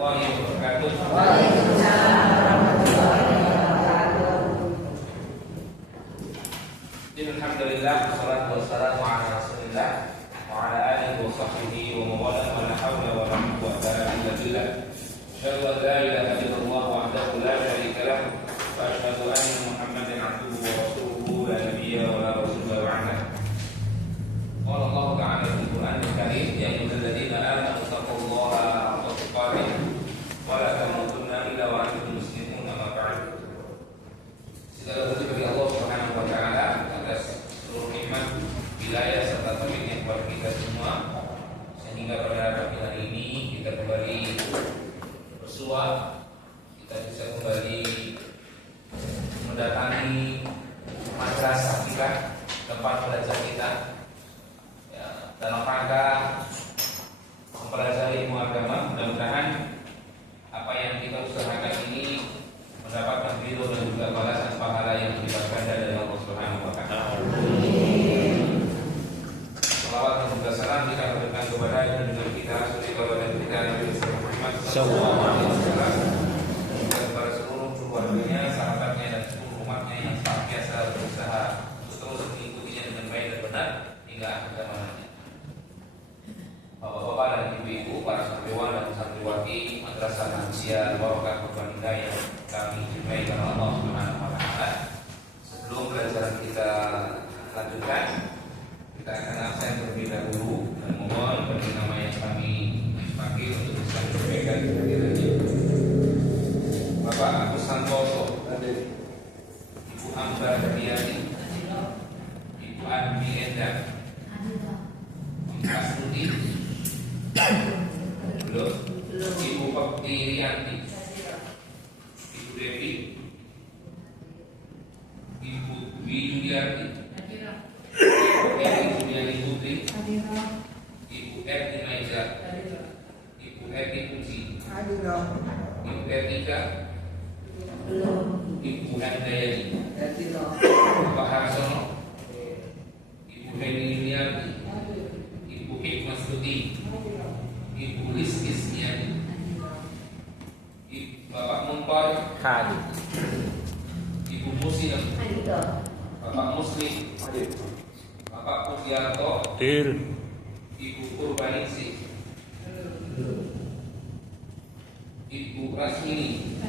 warahmatullahi wabarakatuh. Waalaikumsalam warahmatullahi wabarakatuh. Alhamdulillah, wassalatu wassalamu ala Rasulillah wa ala alihi wa sahbihi wa mawala wa la hawla wa la quwwata illa billah. Asyhadu an la ilaha illallah wahdahu la syarika lah wa asyhadu anna Muhammadan abduhu wa rasuluhu la nabiyya wa la rasula ba'dah. Qala Allah ta'ala fil Qur'anil Karim, ya ayyuhalladzina amanu taqullaha haqqa tuqatih wa la tamutunna illa wa antum muslimun. Amma ba'd. Segala puji bagi Allah Subhanahu wa taala atas seluruh nikmat, wilayah serta taufik-Nya kepada kita semua, sehingga pada pagi hari ini kita kembali bersua, kita bisa kembali mendatangi madrasah kita, tempat belajar kita, ya, dalam rangka mempelajari ilmu agama. Mudah-mudahan apa yang kita usahakan ini mendapatkan ridho dan juga balasan pahala yang berlipat ganda dari Allah Subhanahu wa taala. Salawat dan juga salam kita berikan kepada junjungan kita, suri kawan kita Nabi Muhammad sallallahu alaihi wasallam, dan kepada seluruh keluarganya, sahabatnya dan seluruh umatnya yang senantiasa berusaha untuk terus mengikutinya dengan baik dan benar hingga akhir zamannya. Bapak-bapak dan ibu-ibu, para santriwan dan santriwati Madrasah Manusia Barokah Purbalingga yang kami cintai karena Allah Subhanahu wa taala. Sebelum pelajaran kita lanjutkan, kita akan absen terlebih dahulu dan mohon bagi nama yang kami pakai untuk bisa menyampaikan kehadirannya. Bapak Agus Santoso, Ibu Ambar Dadiati, Ibu Andi Endang, Pak Studi, belum, Ibu Bakti Rianti, Ibu Devi, Ibu Dwi Yudiarti, Ibu Juliani Putri, Ibu Erni Maiza, Ibu Erni Puji, Ibu Ernika, Ibu Handayani, Pak Harsono, Ibu Heni Yuliarti, Ibu Hikmah Studi, Ibu Liskis Niani, Bapak Mumpar Hadir, Ibu Muslim, Bapak Muslim, Bapak Pujianto, Ibu Purbaningsih, Ibu Rasmini,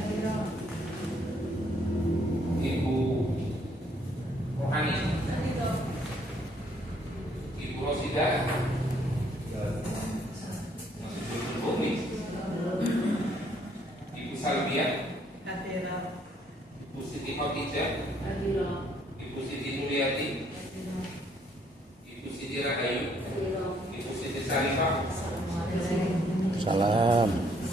Ibu Rohani, Ibu Rosidah, Ibu Salbia, Ibu Siti Khadijah, Ibu Siti Mulyati, Ibu Siti Rahayu, Ibu Siti Sarifah, Salam.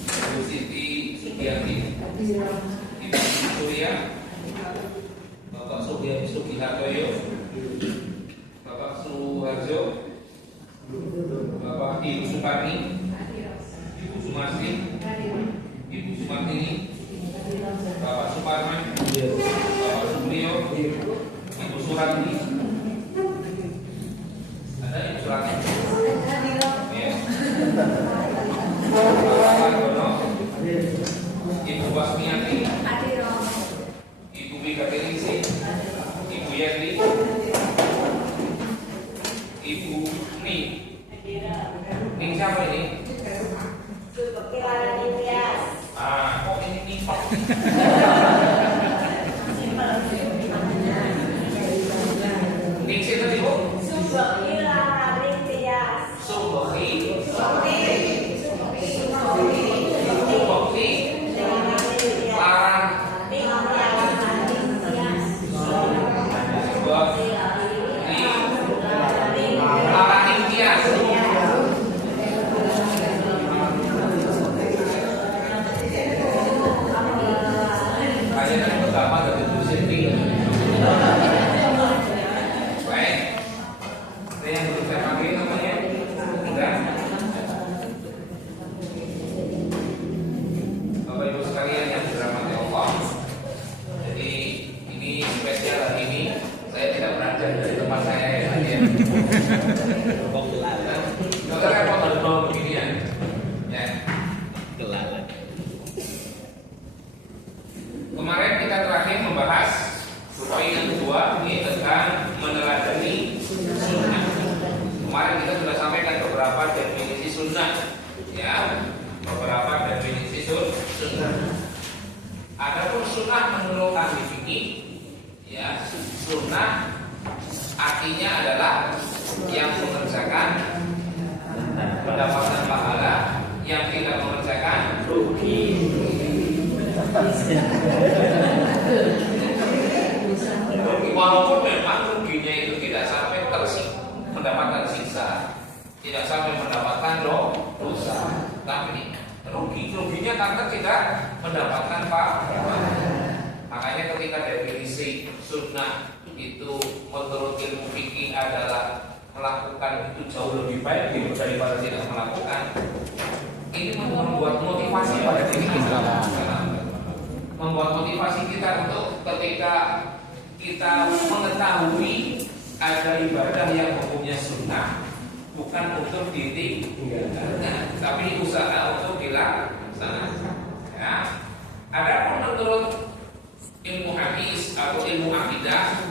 Ibu Siti Sugiati, Ibu Siti Surya, Bapak Sugihatoyo, Bapak Suharjo, Bapak Ibu Suparni, Ibu Sumarsi, Ibu Sumartini, Bapak Suparman, Bapak Supriyo, Ibu Suratni. Ada Ibu Suratni? Ya. Bapak Argono, Ibu Basmiati, Ibu Mika Teningsi, Ibu Yerli, Ibu Ning. Ning siapa ini? Kok ini Ning Pak? Ning siapa tadi, Bu? Subhi. Sunnah artinya adalah yang mengerjakan mendapatkan pahala, yang tidak mengerjakan rugi. Walaupun memang ruginya itu tidak sampai mendapatkan siksa, tidak sampai mendapatkan dosa, tapi ruginya karena tidak mendapatkan pahala. Makanya ketika definisi sunnah itu menurut ilmu fikih adalah melakukan itu jauh lebih baik daripada tidak melakukan. Ini membuat motivasi pada diri kita, membuat motivasi kita untuk ketika kita mengetahui ada ibadah yang hukumnya sunnah, bukan untuk ditinggalkan, tapi usaha untuk dilaksanakan. Ya. Adapun menurut ilmu hadis atau ilmu akidah,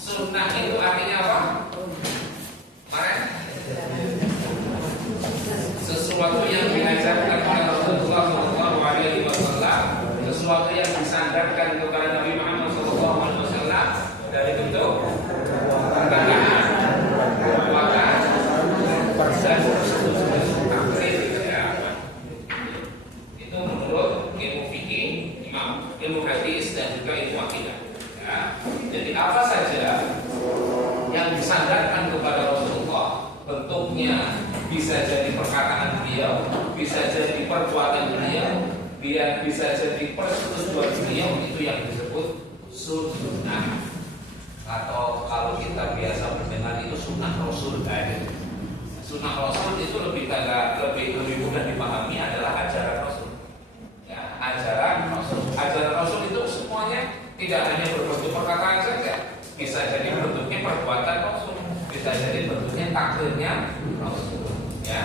sunnah itu artinya apa? Sesuatu yang diajarkan oleh Rasulullah SAW, sesuatu yang disandarkan kepada Nabi Muhammad SAW dari bentuk perkataan, perbuatan, dan takrir. Itu menurut ilmu fikih, ilmu hadis dan juga ilmu akidah. Ya. Jadi apa saja yang disandarkan kepada Rasulullah, bentuknya bisa jadi perkataan beliau, bisa jadi perbuatan beliau, bisa jadi persetujuan beliau, itu yang disebut sunnah. Atau kalau kita biasa mendengar itu sunnah Rasul. Sunnah Rasul itu lebih mudah dipahami adalah ajaran Rasul. Ya, ajaran Rasul. Ajaran Rasul itu semuanya tidak hanya berbentuk perkataan saja, bisa jadi bentuknya perbuatan Rasul, bisa jadi bentuknya takdirnya Rasul. Ya,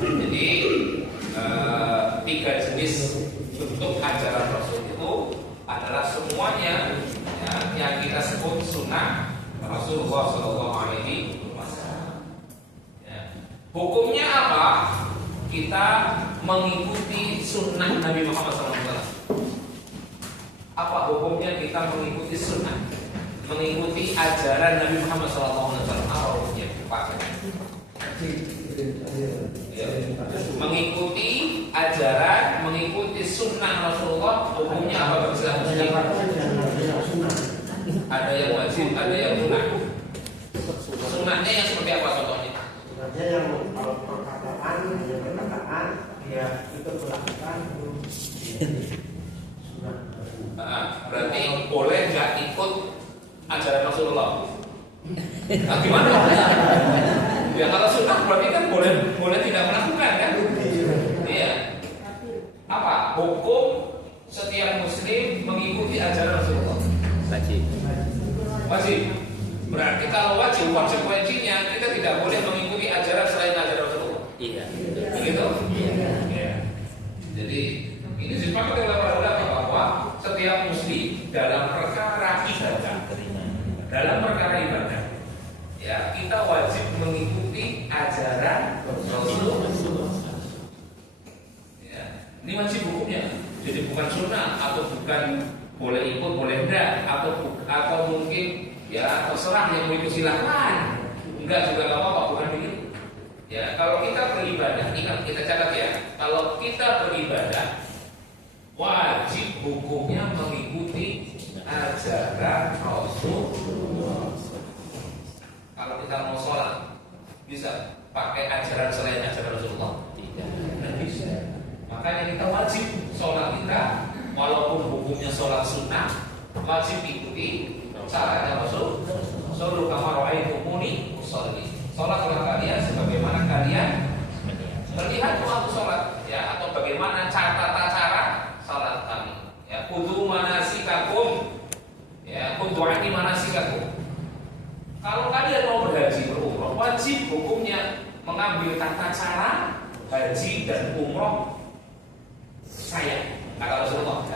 jadi 3 jenis bentuk ajaran Rasul itu adalah semuanya ya, yang kita sebut sunnah Rasulullah SAW. Ya. Hukumnya apa? Kita mengikuti sunnah Nabi Muhammad SAW. Apa hukumnya kita mengikuti sunnah, mengikuti ajaran Nabi Muhammad SAW? Apa hukumnya? Ya. Mengikuti ajaran, mengikuti sunnah Rasulullah, hukumnya apa bagi Islam Muslim? Ada yang wajib, ada yang sunnah. Sunnahnya yang seperti apa contohnya? Sunnahnya yang kalau perkataan dia itu melakukan berarti boleh nggak ikut ajaran Rasulullah? Nah, gimana? Ya kalau sunnah berarti kan boleh tidak melakukan kan? Iya. Apa hukum setiap muslim mengikuti ajaran Rasulullah? Wajib. Berarti kalau konsekuensinya kita tidak boleh mengikuti ajaran selain ajaran Rasulullah. Iya. Begitu? Iya. Jadi ini disepakati oleh para ulama bahwa setiap muslim dalam perkara ibadah, ya kita wajib mengikuti ajaran Rasulullah. Ya, ini wajib hukumnya. Jadi bukan sunnah atau bukan boleh ikut, boleh enggak, atau mungkin ya terserah yang mau ikut silahkan. Enggak juga enggak apa-apa, bukan begitu. Ya, kalau kita beribadah, ingat kita catat ya, kalau kita beribadah wajib hukumnya mengikuti ajaran Rasulullah. Kalau kita mau sholat, bisa pakai ajaran selain ajaran Rasulullah? Tidak bisa. Makanya kita wajib sholat kita, walaupun hukumnya sholat sunnah, wajib ikuti caranya Rasul. Sallu kama ra'aitumuni usolli. Sholatlah kalian sebagaimana kalian melihat waktu sholat, ya, atau bagaimana tata cara sholat kami. Ya, kudu manasikakum, ya, kudu ani manasikakum. Kalau kalian mau berhaji berumrah, wajib hukumnya mengambil tata cara haji dan umroh saya, kata Rasulullah.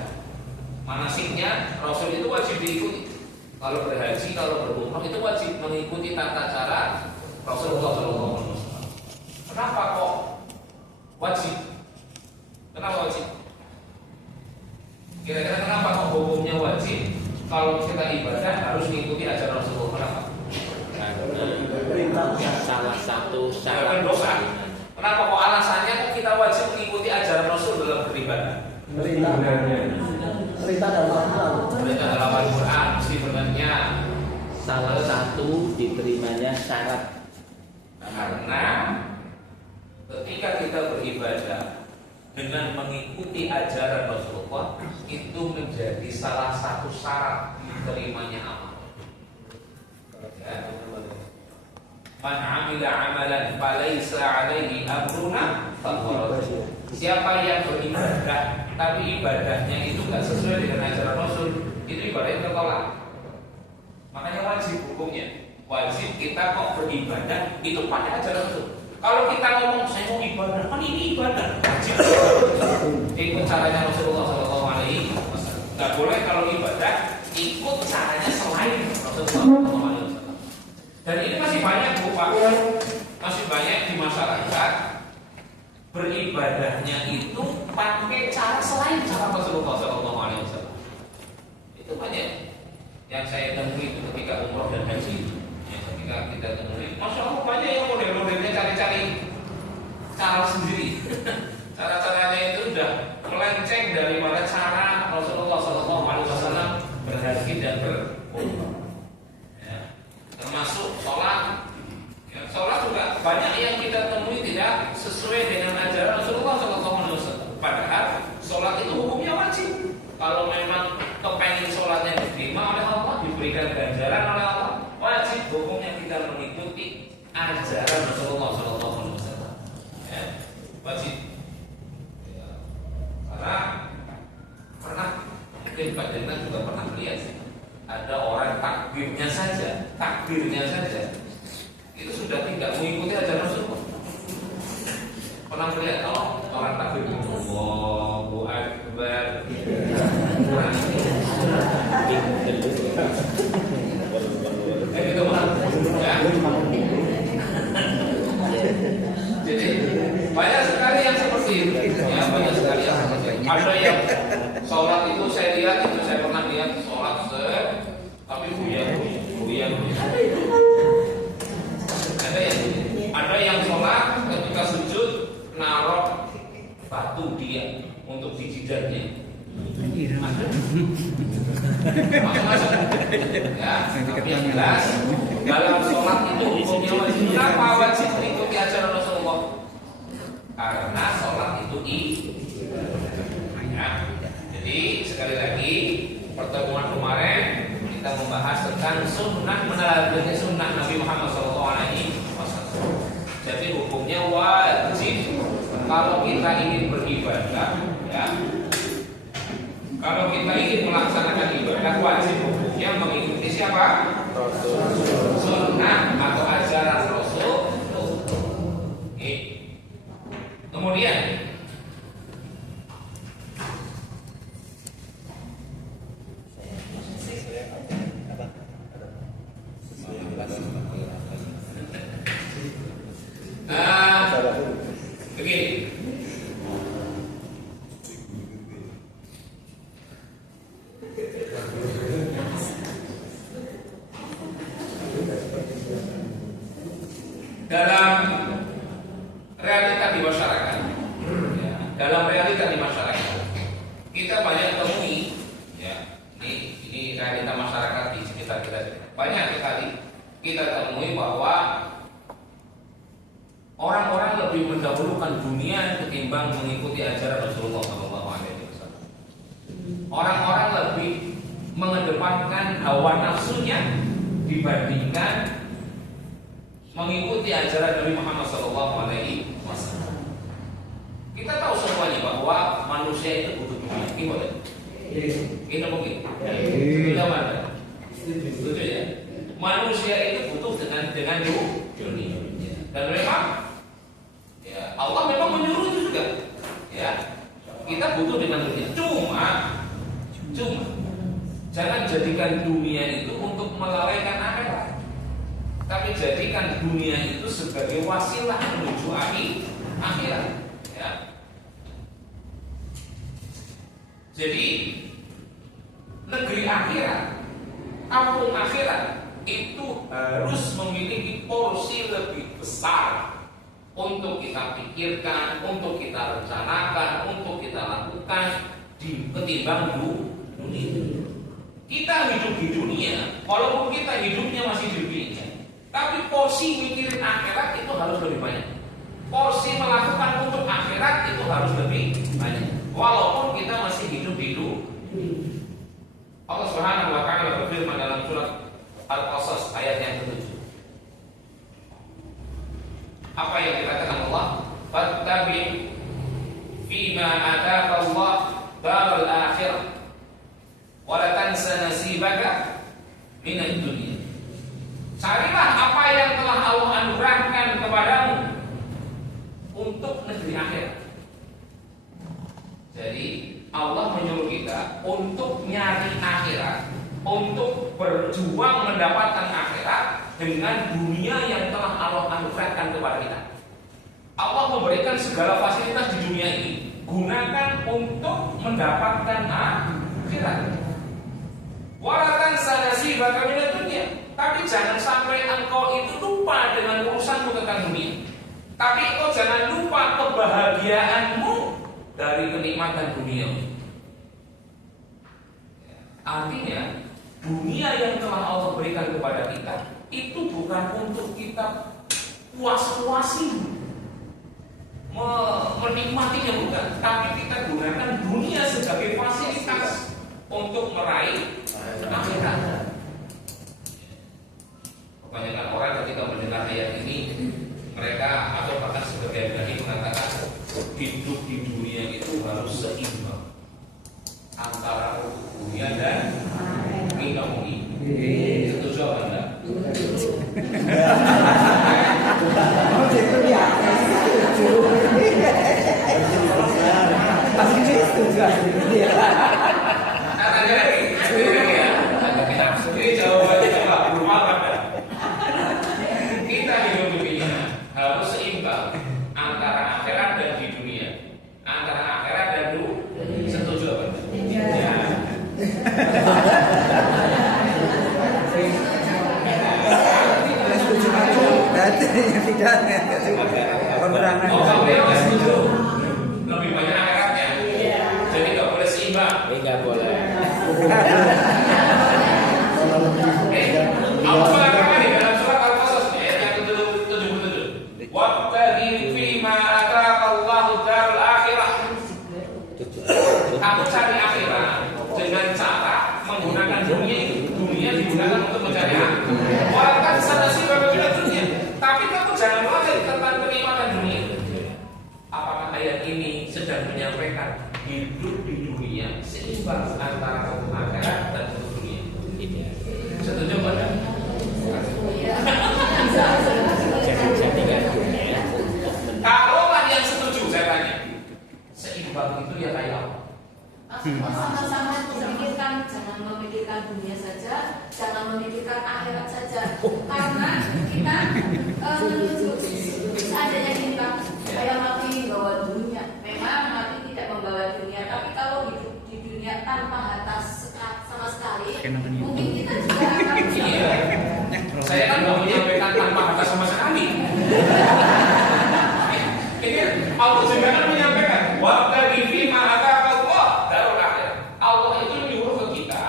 Manasiknya Rasul itu wajib diikuti. Kalau berhaji, kalau berumrah itu wajib mengikuti tata cara Rasulullah SAW. Kenapa kok wajib? Kenapa wajib? Kira-kira kenapa kok hukumnya wajib? kalau kita ibadah harus mengikuti ajaran Rasulullah. Kenapa? Salah satu Jangan dosa. Kenapa kok alasannya kok kita wajib mengikuti ajaran Rasul dalam beribadah? Perintah dalam Al-Quran. Perintah dalam Al-Quran sebenarnya salah satu diterimanya syarat. karena ketika kita beribadah dengan mengikuti ajaran Rasulullah itu menjadi salah satu syarat diterimanya amal. Ya. Man 'amila 'amalan falaysa 'alaihi amruna fahuwa radd. Siapa yang beribadah tapi ibadahnya itu enggak sesuai dengan ajaran Rasul, itu ibadahnya tertolak. Makanya wajib hukumnya. Wajib kita kok beribadah itu pada ajaran Rasul. Kalau kita ngomong saya mau ibadah, kan ini ibadah wajib ikut caranya Rasulullah SAW. Nggak boleh kalau ibadah ikut caranya selain Rasulullah SAW. Dan ini masih banyak Bu Pak, masih banyak di masyarakat beribadahnya itu pakai cara selain cara Rasulullah SAW. Itu banyak yang saya temui ketika umroh dan haji. Ketika kita temui, masya Allah banyak yang model-modelnya cari-cari cara sendiri. Cara-caranya itu udah melenceng daripada cara Rasulullah SAW berhaji dan berumrah. Ya. Termasuk sholat. Ya, sholat juga banyak yang kita temui tidak sesuai dengan ajaran Rasulullah SAW. Padahal sholat itu hukumnya wajib. Kalau memang kepengen sholatnya diterima oleh Allah, diberikan ganjaran oleh Allah, wajib hukumnya kita mengikuti ajaran Rasulullah SAW. Ya, wajib. Ya. Karena pernah mungkin Pak Jenderal juga pernah melihat ada orang takbirnya saja itu sudah tidak mengikuti ajaran Rasulullah. Pernah melihat orang takbir Allahu Akbar. Itu ya. Jadi banyak sekali yang seperti itu. Ya, banyak sekali yang seperti itu. Ada yang sholat itu saya lihat itu saya pernah lihat sholat tapi buyang. Ada yang sholat ketika sujud naruh batu dia untuk di jidatnya. Masuk. Ya, tapi yang jelas dalam sholat itu hukumnya wajib. Kenapa wajib mengikuti ajaran Rasulullah? Karena sholat itu ibadah. Jadi sekali lagi pertemuan kemarin kita membahas tentang sunnah meneladani sunnah Nabi Muhammad SAW. Jadi hukumnya wajib kalau kita ingin beribadah, ya. Kalau kita ingin melaksanakan ibadah wajib hukumnya mengikuti siapa? Rasul. Sunnah atau ajaran Rasul. Kemudian begini. Dalam realita di masyarakat, kita banyak temui, ya, ini realita masyarakat di sekitar kita. Banyak sekali kita temui bahwa orang-orang lebih mendahulukan dunia ketimbang mengikuti ajaran Rasulullah SAW. Orang-orang lebih mengedepankan hawa nafsunya dibandingkan mengikuti ajaran Nabi Muhammad SAW. Kita tahu semuanya bahwa manusia itu butuh dunia. Gimana? Kita mungkin. Setuju mana? Setuju ya. Manusia itu butuh dengan dunia. Dan memang, ya, Allah memang menyuruh itu juga. Ya, kita butuh dengan dunia. Cuma, jangan jadikan dunia itu untuk melalaikan akhirat. Tapi jadikan dunia itu sebagai wasilah menuju akhirat. Ya. Jadi negeri akhirat kampung akhirat itu harus memiliki porsi lebih besar untuk kita pikirkan, untuk kita rencanakan, untuk kita lakukan ketimbang dunia. Kita hidup di dunia, walaupun kita hidupnya masih di dunia, tapi porsi mikirin akhirat itu harus lebih banyak. Porsi melakukan untuk akhirat itu harus lebih banyak, walaupun kita masih hidup di dunia. Allah Subhanahu wa taala berfirman dalam surat Al-Qasas ayat yang ke-7. Apa yang dikatakan Allah? Fattabi fima ataka Allah darul akhirah wa la tansa nasibaka minad dunya. Carilah apa yang telah Allah anugerahkan kepadamu untuk negeri akhirat. Jadi Allah menyuruh kita untuk nyari akhirat, untuk berjuang mendapatkan akhirat dengan dunia yang telah Allah anugerahkan kepada kita. Allah memberikan segala fasilitas di dunia ini, gunakan untuk mendapatkan akhirat. Walatan sanasi bakal dunia. Tapi jangan sampai engkau itu lupa dengan urusanmu tentang dunia. Tapi engkau jangan lupa kebahagiaanmu dari kenikmatan dunia. Artinya dunia yang telah Allah berikan kepada kita itu bukan untuk kita puas-puasin, menikmatinya bukan, tapi kita gunakan dunia sebagai fasilitas untuk meraih akhirat. Kebanyakan orang ketika mendengar ayat ini, mereka atau bahkan sebagian dari mengatakan hidup di dunia itu harus seimbang antara dunia dan ekonomi. Setuju apa enggak? Ini jawabannya coba berumah. Kita hidup di dunia harus seimbang antara akhirat dan di dunia, antara akhirat dan dunia. Setuju apa? Ya. Oh, sampai nggak setuju. Lebih banyak akhiratnya. Jadi nggak boleh seimbang. Nggak boleh. Allah mengatakan di dalam surat Al-Qasas ayat yang ke-77. Wabtaghi fima ataka Allahu darul akhirah. Kamu cari akhirat dengan cara menggunakan dunia itu. Dunia digunakan untuk mencari akhirat. Walaupun sanasi berbeda dunia, tapi kamu jangan lalai tentang kenikmatan dunia. Apakah ayat ini sedang menyampaikan hidup di dunia seimbang antara akhirat dan dunia? Setuju pada? Kalaulah yang setuju, saya tanya, seimbang itu ya kayak apa? Sama-sama memikirkan, jangan memikirkan dunia saja, jangan memikirkan akhirat saja. Karena kita menuju seadanya kita kayak mati membawa dunia. Memang mati tidak membawa dunia, tapi kalau hidup di dunia tanpa batas sama sekali, mungkin kita juga akan. Iya. Saya kan nggak menyampaikan tanpa batas sama sekali. Ini Allah juga kan menyampaikan wabtaghi fima ataka Allah darul akhirah. Allah itu menyuruh ke kita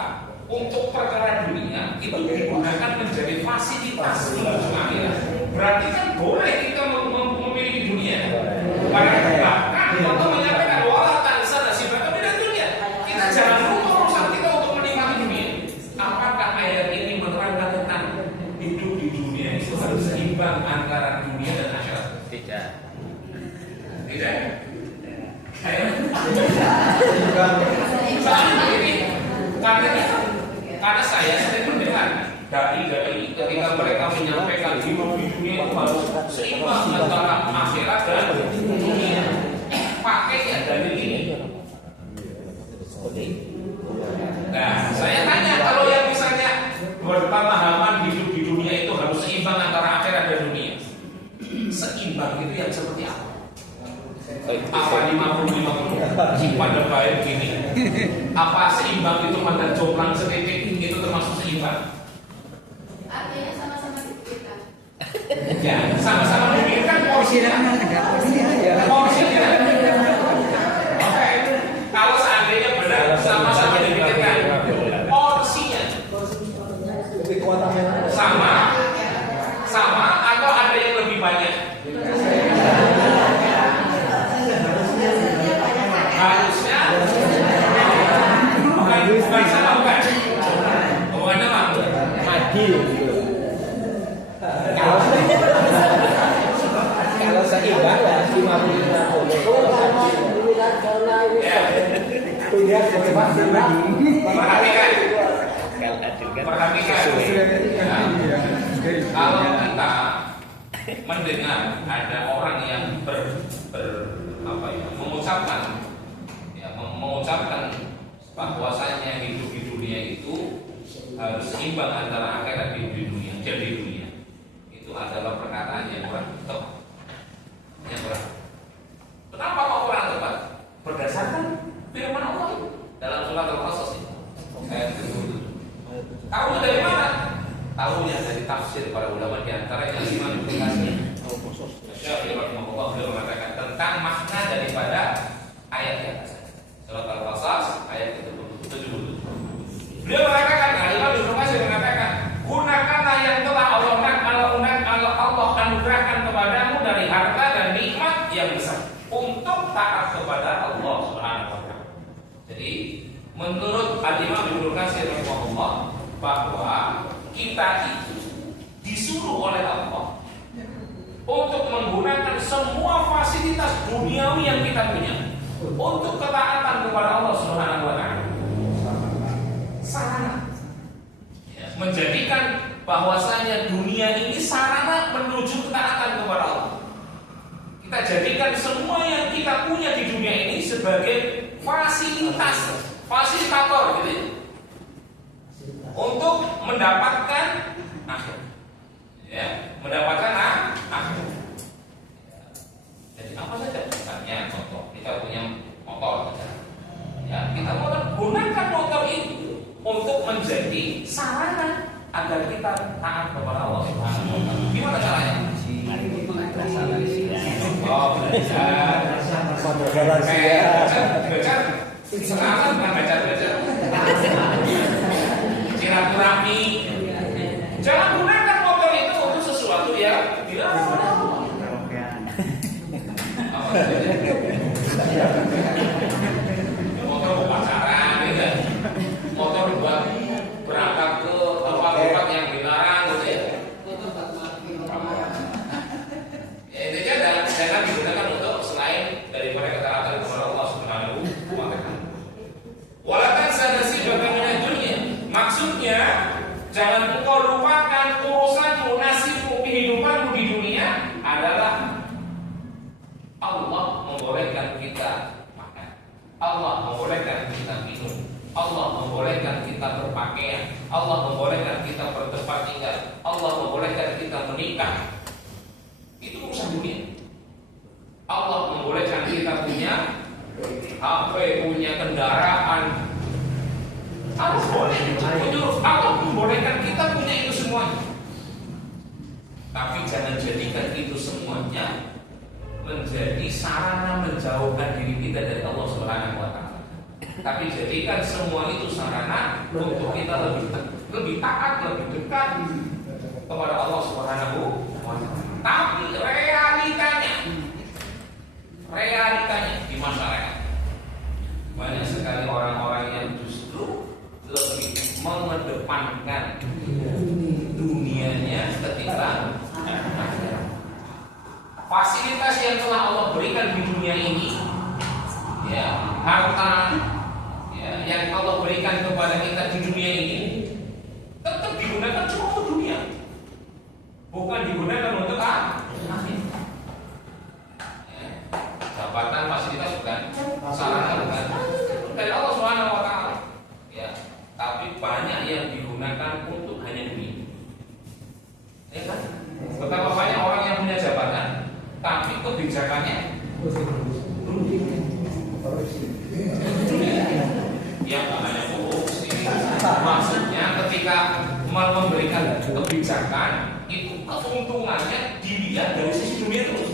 untuk perkara dunia itu digunakan menjadi fasilitas menuju akhirat. Berarti kan boleh kita memiliki dunia. Bahkan Allah menyampaikan wala tansa nasibaka minad dunya. Kita jangan lupa urusan kita untuk menikmati dunia. Apakah ayat ini menerangkan tentang hidup di dunia itu harus seimbang antara dunia dan akhirat? Tidak. Tidak. Karena saya sering mendengar dari ketika mereka menyampaikan hidup di dunia itu harus seimbang antara akhirat dan dunia. Pakainya dari ini. Nah, saya tanya kalau yang misalnya berpemahaman hidup di dunia itu harus seimbang antara akhirat dan dunia. Seimbang itu yang seperti apa? Apa 50-50 pada baik gini? Apa seimbang itu pada jomplang setitik itu termasuk seimbang? sama-sama memikirkan porsinya. Porsinya. Oke. Kalau seandainya benar sama-sama memikirkan porsinya. Sama atau ada yang lebih banyak? Harusnya bukan sama bukan. Hubungannya apa? Adil gitu. Kalau seimbang ya 50-50. Perhatikan. Kalau kita mendengar ada orang yang mengucapkan bahwasanya hidup di dunia itu harus seimbang antara akhirat dan di dunia. Itu adalah perkataan yang kurang tepat. Kenapa kok kurang tepat? Berdasarkan firman Allah dalam surat Al-Qasas ayat 27. Tahu dari mana? Tahunya dari tafsir para ulama di antaranya Imam Ibnu Katsir. Syafi'i rahimahullah beliau mengatakan tentang makna daripada ayat yang atas. Surat Al-Qasas ayat 77. Beliau mengatakan, Imam Ibnu Katsir mengatakan, gunakanlah yang telah Allah anugerahkan kepadamu dari harta dan nikmat yang besar untuk taat kepada Allah Subhanahu wa taala. Jadi, menurut Imam Ibnu Katsir rahimahullah bahwa kita itu disuruh oleh Allah untuk menggunakan semua fasilitas duniawi yang kita punya untuk ketaatan kepada Allah Subhanahu wa taala. Sarana menjadikan bahwasanya dunia ini sarana menuju ketaatan kepada Allah. Kita jadikan semua yang kita punya di dunia ini sebagai fasilitator gitu ya, untuk mendapatkan akhir. Ya, mendapatkan akhir. Jadi apa saja misalnya contoh kita punya motor saja. Ya, kita mau gunakan motor itu untuk menjadi sarana agar kita taat kepada Allah Subhanahu wa taala. Gimana caranya? Oh, belajar. Sekarang kan belajar. Silaturahmi. Jangan gunakan motor itu untuk sesuatu yang tidak motor buat pacaran, ya. Motor buat berangkat ke tempat-tempat yang dilarang, gitu ya. Ya intinya jangan digunakan untuk selain daripada ketaatan kepada Allah Subhanahu wa taala. Walakan sadasi bagaimana dunia. Maksudnya jangan engkau lupakan urusanmu, nasibmu, kehidupanmu di dunia adalah Allah membolehkan kita makan, Allah membolehkan kita minum, Allah membolehkan kita berpakaian, Allah membolehkan kita bertempat tinggal, Allah membolehkan kita menikah. Itu urusan dunia. Allah membolehkan kita punya HP, punya kendaraan. Allah boleh. Allah membolehkan kita punya itu semuanya. Tapi jangan jadikan itu semuanya menjadi sarana menjauhkan diri kita dari Allah Subhanahu wa taala. Tapi jadikan semua itu sarana untuk kita lebih taat, lebih dekat kepada Allah Subhanahu wa taala. Tapi realitanya di masyarakat banyak sekali orang-orang yang justru lebih mengedepankan dunianya ketimbang akhirat. Fasilitas yang telah Allah berikan di dunia ini, ya, harta, ya, yang Allah berikan kepada kita di dunia ini tetap digunakan cuma untuk dunia, bukan digunakan untuk akhirat. Ya, jabatan, fasilitas bukan, sarana bukan, dari Allah Subhanahu wa taala. Ya, tapi banyak yang digunakan untuk hanya dunia. Ya kan? Betapa banyak orang yang punya jabatan, tapi kebijakannya yang hanya korupsi. Maksudnya ketika memberikan kebijakan itu keuntungannya dilihat dari sisi dunia terus.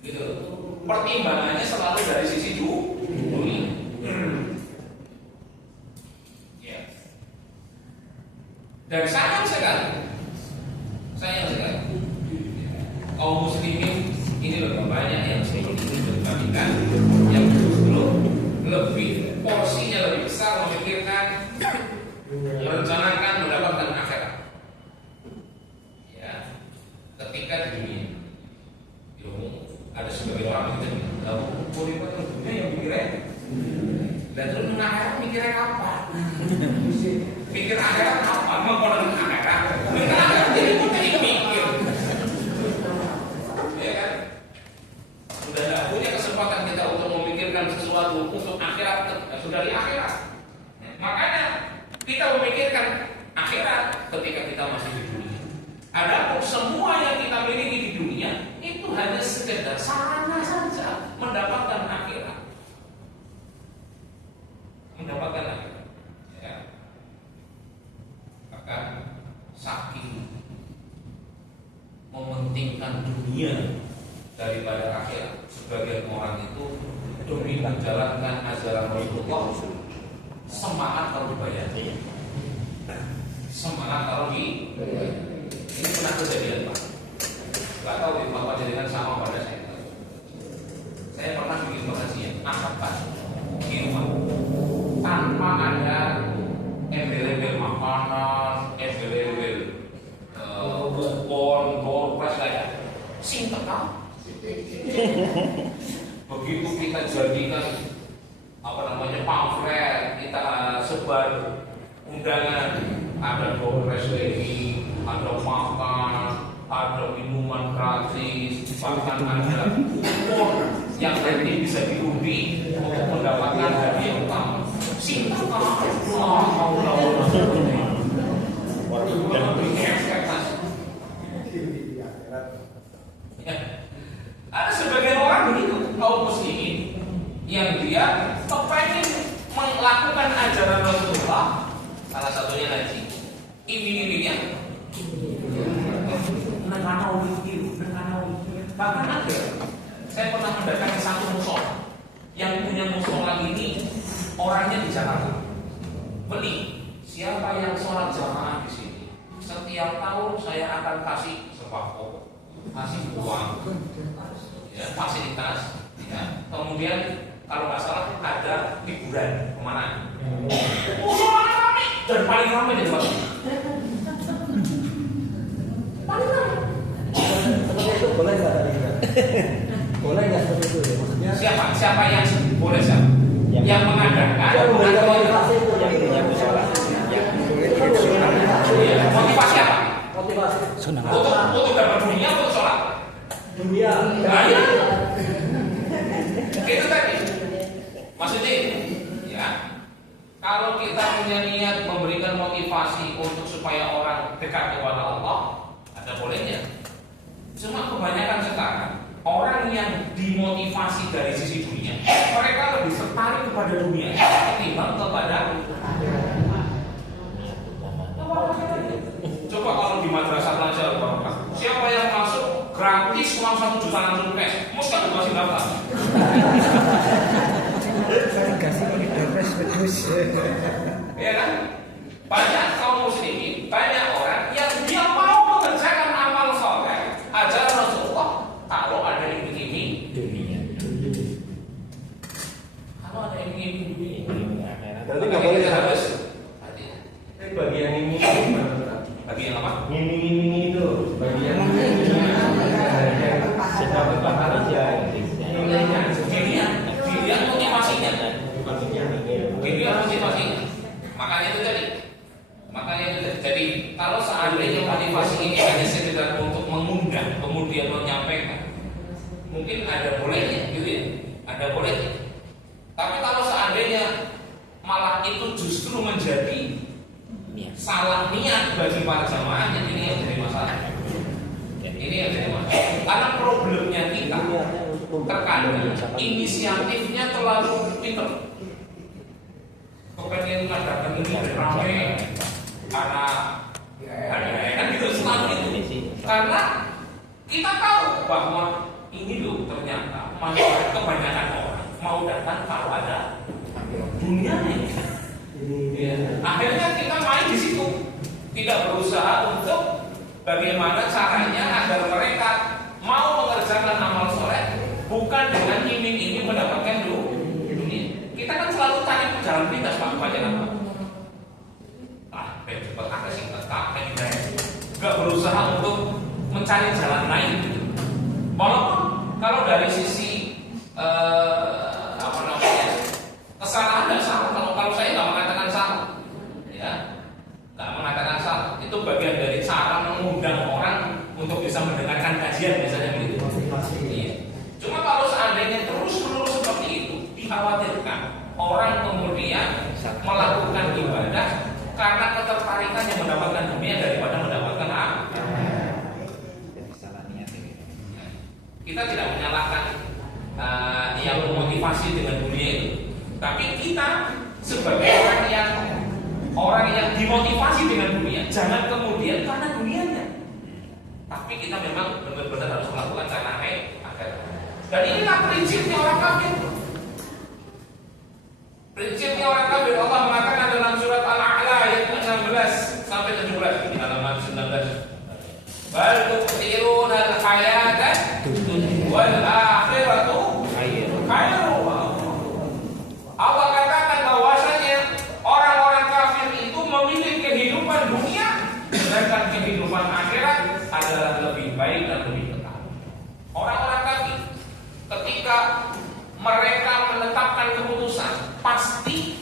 Gitu. Pertimbangannya selalu dari sisi dunia. Ya. Dan sayang sekali kaum muslimin ini lebih banyak yang seperti itu dibandingkan yang justru lebih porsinya lebih besar memikirkan merencanakan mendapatkan akhirat. Ya, ketika di dunia ada sebagian orang yang tahu politik dunia yang mikirnya dan terus akhirat mikirnya apa? Mikir akhirat apa? Mau kalau akhirat mikir akhirat jadi mikir. Ya kan? Sudah tidak punya kesempatan kita untuk memikirkan sesuatu untuk akhirat, sudah di akhirat. Makanya kita memikirkan akhirat ketika kita masih di dunia. Adapun semua yang kita miliki di dunia itu hanya sekedar sarana saja mendapatkan akhirat. Mendapatkan akhirat. Ya. Maka saking mementingkan dunia daripada akhirat, sebagian orang itu demi menjalankan ajaran Rasulullah semangat kalau dibayar. Semangat kalau dibayar. Ini pernah kejadian Pak. Gak tahu di Bapak jadikan sama pada saya. Saya pernah bikin pengajian angkat di rumah tanpa ada embel-embel makanan, embel-embel bol pas saya singkat kan. Begitu kita jadikan pamflet, kita sebar undangan, ada Polres lagi, ada makan, ada minuman gratis, bahkan ada kupon yang nanti bisa diundi untuk mendapatkan hadiah utama. Singkat ada sebagian orang begitu, kaum muslimin yang dia kepengen melakukan ajaran Rasulullah, salah satunya haji. Iming-imingnya bahkan ada. Saya pernah mendatangi satu musola. Yang punya musola ini orangnya di Jakarta. Beli, siapa yang sholat jamaah di sini? Setiap tahun saya akan kasih sembako, kasih uang, ya, fasilitas. Ya. Kemudian kalau nggak salah ada hiburan kemana? Musola ramai dan paling ramai di tempat ini. Paling ramai. Seperti itu boleh nggak tadi? Boleh nggak seperti itu ya? Maksudnya siapa yang boleh siapa? Yang mengadakan motivasi itu yang punya musola. Motivasi apa? Motivasi. Untuk dapat dunia atau sholat? Dunia. Banyak. Itu tadi. Maksudnya, ya, kalau kita punya niat memberikan motivasi untuk supaya orang dekat kepada Allah, ada bolehnya. Cuma kebanyakan sekarang orang yang dimotivasi dari sisi dunia, mereka lebih tertarik kepada dunia ketimbang kepada. Coba kalau di madrasah pelajar, siapa yang masuk gratis uang 1 juta langsung cash, mesti dikasih daftar. Saya kasih daftar terus. Ya kan? Banyak kaum muslimin, banyak orang yang dia mau mengerjakan amal soleh, ajaran Rasulullah, kalau ada iming-iming Dunia. Kalau ada iming-iming dunia, Berarti nggak boleh harus. bagian ini Bagi yang apa? ini itu bagian Sedang bahar aja. Dilihat motivasinya. Dilihat motivasinya. Makanya itu tadi. Jadi kalau seandainya motivasi ini hanya sekedar untuk mengundang, kemudian menyampaikan, mungkin ada bolehnya, gitu ya. Ada bolehnya. Tapi kalau seandainya malah itu justru menjadi salah niat bagi para jamaahnya, ini yang jadi masalah. Ini yang jadi masalah. Karena problemnya kita terkadang inisiatifnya terlalu pinter. Kepengen mengadakan ini ramai karena Kan gitu selalu itu. Karena kita tahu bahwa ini loh ternyata masyarakat kebanyakan orang mau datang kalau ada dunianya. Akhirnya kita main di situ, tidak berusaha untuk bagaimana caranya agar mereka mau mengerjakan amal soleh bukan dengan iming-iming mendapatkan dunia. Kita kan selalu cari jalan pintas Pak, baca apa? Pengen cepat ada sih nggak berusaha untuk mencari jalan lain. Walaupun kalau dari sisi kesalahan nggak salah. Kalau saya nggak mengatakan salah, ya nggak mengatakan salah. Itu bagian dari cara mengundang orang untuk bisa mendengarkan kajian misalnya begitu. Iya. Cuma kalau seandainya terus-menerus seperti itu, dikhawatirkan orang kemudian melakukan ibadah karena ketertarikannya mendapatkan dunia daripada mendapatkan akhirat. Kita tidak menyalahkan yang memotivasi dengan dunia itu, tapi kita sebagai orang yang dimotivasi dengan dunia, jangan kemudian karena dunianya, tapi kita memang benar-benar harus melakukan karena akhirat. Dan inilah prinsipnya orang kafir. Prinsipnya orang kafir. Allah mengatakan dalam surat Al-A'la ayat 16 sampai 17 di halaman 19. Bal tu'thiruna al-hayata wal akhiratu khairun. Allah katakan bahwasanya orang-orang kafir itu memilih kehidupan dunia, sedangkan kehidupan akhirat adalah lebih baik dan lebih kekal. Orang-orang kafir ketika mereka menetapkan keputusan, pasti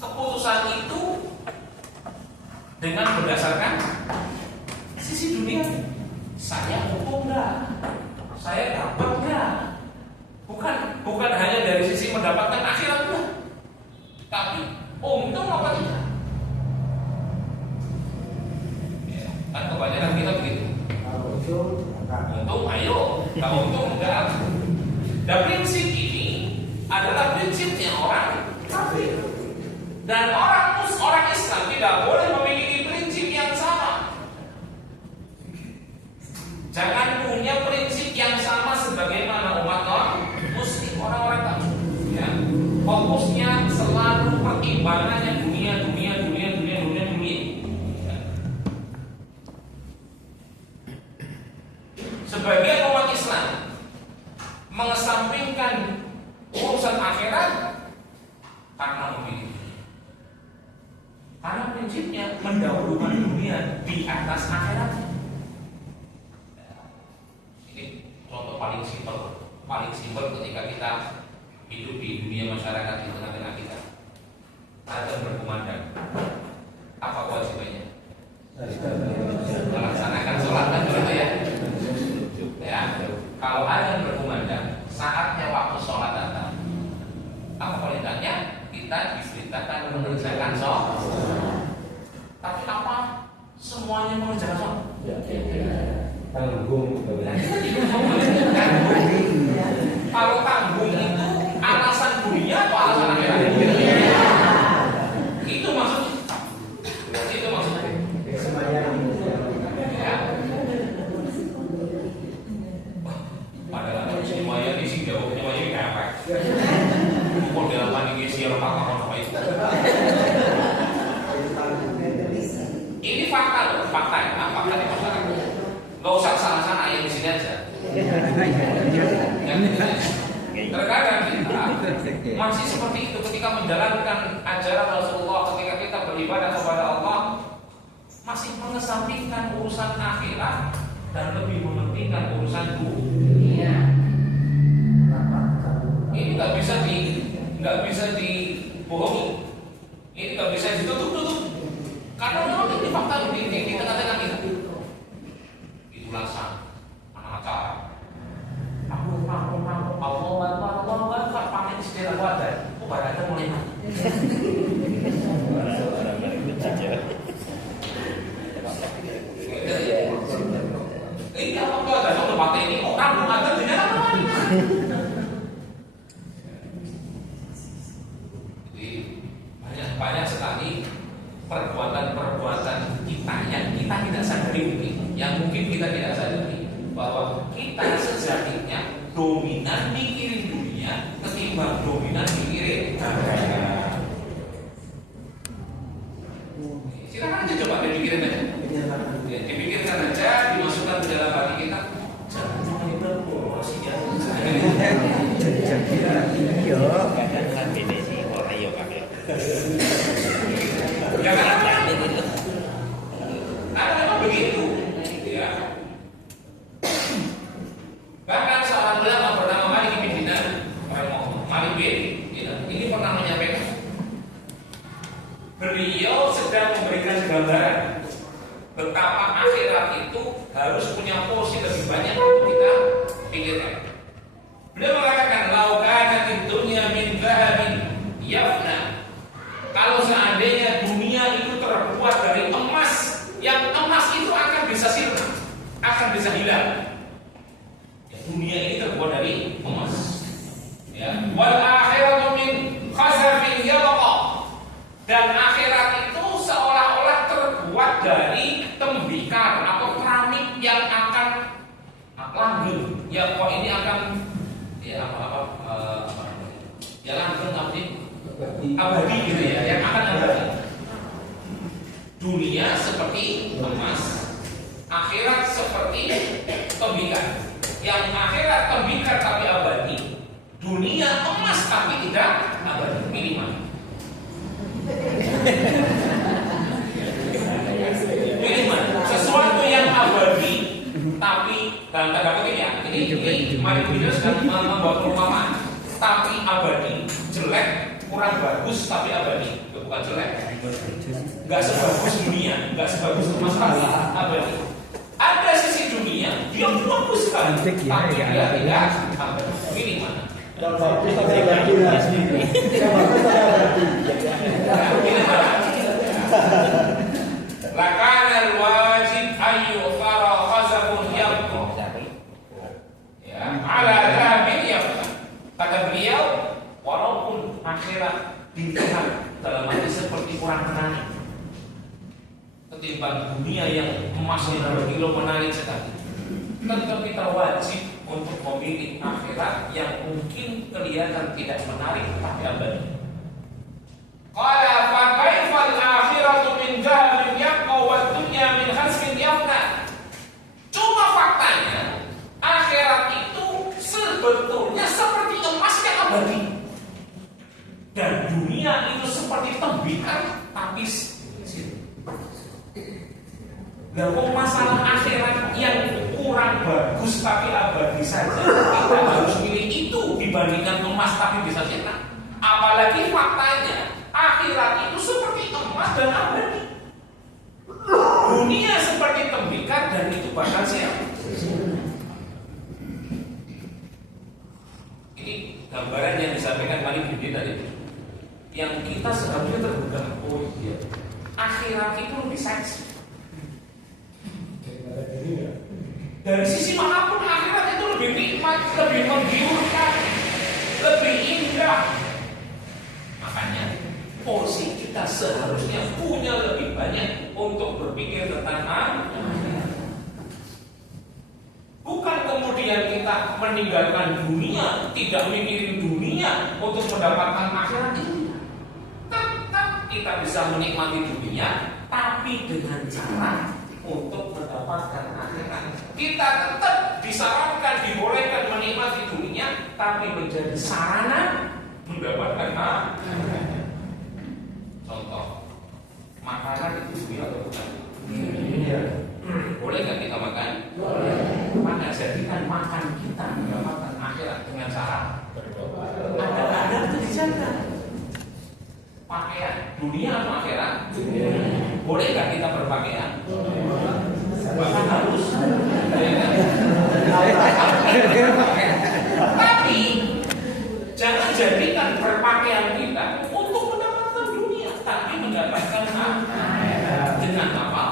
keputusan itu dengan berdasarkan sisi dunia. Saya hukum enggak? Saya dapat enggak? Bukan hanya dari sisi mendapatkan akhirat enggak, tapi untung apa tidak? Ya, kan kebanyakan kita begitu. Untung ayo, kalau untung enggak. Dan prinsip ini adalah prinsipnya orang kafir. Dan orang Islam tidak boleh memiliki prinsip yang sama. Jangan punya prinsip yang sama sebagaimana umat non-muslim, orang-orang kafir. Ya. Fokusnya selalu pertimbangannya dunia. Ya. Sebagian umat Islam mengesampingkan urusan akhirat karena memilih. Karena prinsipnya mendahulukan dunia di atas akhirat. Ini contoh paling simpel ketika kita hidup di dunia masyarakat di tengah-tengah kita. Azan berkumandang, apa kewajibannya? Melaksanakan sholat kan begitu ya. Ya, kalau azan berkumandang, saatnya waktu sholat datang. Apa perintahnya? Kita diperintahkan mengerjakan sholat. Tapi apa semuanya mengerjakan sholat? Tanggung. Kalau tanggung itu alasan dunia atau alasan akhirat? Itu maksudnya. Ya. Padahal semuanya di sini jawabnya ini kayak apa? Model panik siar apa itu? Ini fakta di masyarakat. Gak usah salah-salah yang di sini aja. Terkadang kita masih seperti itu ketika menjalankan ajaran Rasulullah, ketika kita beribadah kepada Allah, masih mengesampingkan urusan akhirat dan lebih mementingkan urusan dunia. Ini nggak bisa dibohongi. Ini nggak bisa ditutup. Karena memang ini fakta di tengah-tengah kita. Itulah sang anak acara. Aku Allah pakai istilah wadah. Pada ada mulai. Ini apa tuh ada satu pakai ini orang ada di dalam mana? Jadi banyak sekali perbuatan kita yang kita tidak sadari mungkin kita tidak sadari bahwa kita sejatinya dominan mikirin dunia ketimbang dominan mikirin akhirat. Silakan aja coba dipikirin aja. Ya, dipikirkan aja, dimasukkan ke dalam hati kita. Jangan cuma berbohong sih ya. Iya. Kadang-kadang ini sih orang yo kakek. Ya kan? Memang begitu. Ya. Bahkan seorang ulama bernama Malik bin Dinar, Malik bin Dinar, ini pernah menyampaikan, beliau sedang memberikan gambaran betapa akhirat itu harus punya porsi lebih banyak untuk kita pikirkan. Beliau mengatakan, "Lau kanatid dunya min dhahabin yafna." Kalau seandainya dunia itu terbuat dari emas, yang emas itu akan bisa sirna, akan bisa hilang. Ya, dunia ini terbuat dari emas. Ya, wal akhiratu min khazafin yabqa. Dan akhirat itu seolah-olah terbuat dari tembikar atau keramik yang akan langgeng. Ya, kok ini akan ya langgeng abadi gitu ya, yang akan abadi. Dunia seperti emas, akhirat seperti tembikar. Yang akhirat tembikar tapi abadi, dunia emas tapi tidak abadi. Minimal. Minimal sesuatu yang abadi tapi dalam tanda kutip ya, ini mari kita sekarang membuat perumpamaan. Tapi abadi, jelek, kurang bagus tapi abadi, bukan jelek. Gak sebagus dunia, gak sebagus emas tapi abadi. Ada sisi dunia dia bagus sekali, tapi dia tidak abadi. Minimal. Yang bagus tapi abadi lah. Yang bagus tapi abadi. Lakana al-wajib ayu fara khazafun yabqa. Ya, ala dhahabin yabqa. Kata beliau, walaupun akhirat dilihat dalam arti seperti kurang menarik ketimbang dunia yang emasnya berkilo menarik sekali, tetap kita wajib untuk memilih akhirat yang mungkin kelihatan tidak menarik tapi abadi. Qala fa kaifal akhiratu min dhahabin yabqa wa dunya min khazfin yafna. Cuma faktanya akhirat itu sebetulnya seperti emas yang abadi dan dunia itu seperti tembikar tapi dan masalah akhirat yang kurang bagus tapi abadi saja, kita harus pilih itu dibandingkan emas tapi bisa cetak. Apalagi faktanya akhirat itu seperti emas dan abadi, dunia seperti tembikar dan itu bakal siap. Ini gambaran yang disampaikan Malik bin Dinar tadi, yang kita seharusnya terbuka. Oh iya, akhirat itu lebih seksi. Dari sisi manapun akhirat itu lebih nikmat, lebih menggiurkan, lebih indah. Makanya porsi kita seharusnya punya lebih banyak untuk berpikir tentang akhirat. Bukan kemudian kita meninggalkan dunia, tidak mikirin dunia untuk mendapatkan akhirat itu. Tetap kita bisa menikmati dunia, tapi dengan cara untuk mendapatkan akhirat. Kita tetap disarankan, dibolehkan menikmati dunia, tapi menjadi sarana mendapatkan akhirat. Contoh, makanan itu dunia atau bukan? Iya. Boleh nggak kita makan? Boleh. Maka jadikan makan kita mendapatkan akhirat dengan cara ada itu dijaga. Pakaian dunia atau akhirat? Boleh nggak kita berpakaian? Bahkan harus. Tapi jangan jadikan berpakaian kita untuk mendapatkan dunia, tapi mendapatkan akhirat. Dengan apa?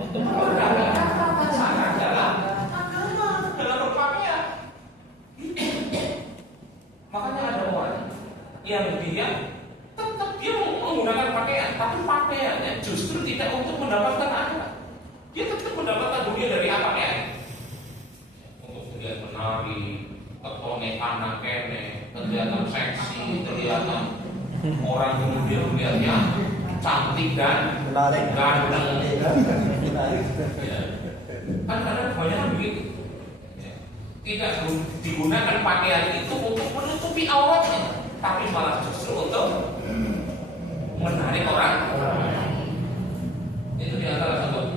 Untuk mendapatkan cara dalam berpakaian. Makanya ada orang yang dia tetap dia menggunakan pakaian, tapi pakaiannya justru tidak untuk mendapatkan akhirat. Dia tetap mendapatkan dunia dari apa ya? Untuk terlihat menari, ketone anak kene, kelihatan seksi, kelihatan orang kemudian melihatnya cantik dan Menarik. ganteng. Menarik. Ya. Kan kadang banyak begitu. Ya. Tidak digunakan pakaian itu untuk menutupi auratnya, tapi malah justru untuk menarik orang. Itu di antara satu.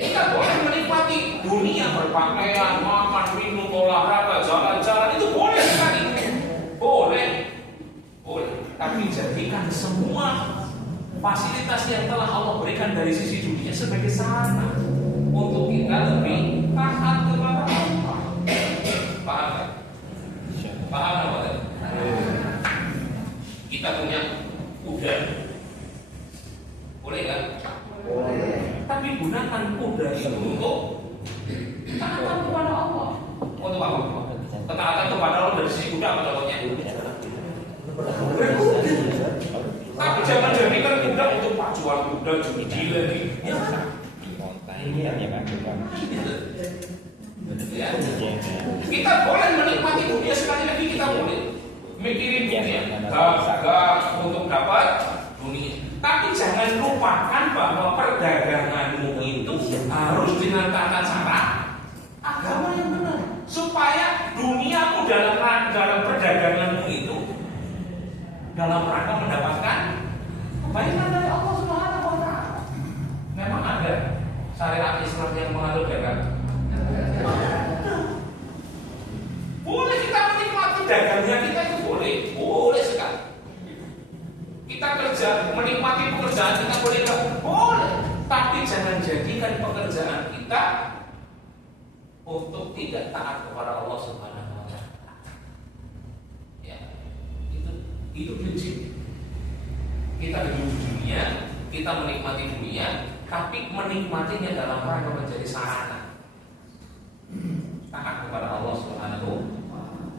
Kita boleh menikmati dunia, berpakaian, makan, minum, olahraga, jalan-jalan, itu boleh sekali. Boleh. Tapi jadikan semua fasilitas yang telah Allah berikan dari sisi dunia sebagai sarana untuk kita lebih taat kepada Allah. Paham kan? Paham kan? Kita punya kuda, boleh kan? Boleh. Tapi gunakan kuda itu untuk taatan kepada Allah. Untuk apa? Ketaatan kepada Allah dari sisi kuda apa contohnya? Tapi jangan jadikan kuda untuk pacuan kuda, judi lagi. Ya kan? Ini yang Pak bukan. Ya. Kita boleh menikmati dunia sekali lagi, kita boleh mikirin dunia, gagah untuk dapat dunia. Tapi jangan lupakan bahwa perdaganganmu itu harus dengan tata cara agama yang benar, supaya duniamu dalam perdaganganmu itu dalam rangka mendapatkan kebaikan dari Allah Subhanahu wa Ta'ala. Memang ada syariat Islam yang mengatur dagang. Boleh kita menikmati dagangnya kita itu boleh sekali. Kita kerja menikmati pekerjaan kita boleh, tapi jangan jadikan pekerjaan kita untuk tidak taat kepada Allah Subhanahu wa Ta'ala. Ya, itu prinsip. Kita hidup di dunia, kita menikmati dunia, tapi menikmatinya dalam rangka menjadi sarana taat kepada Allah Subhanahu.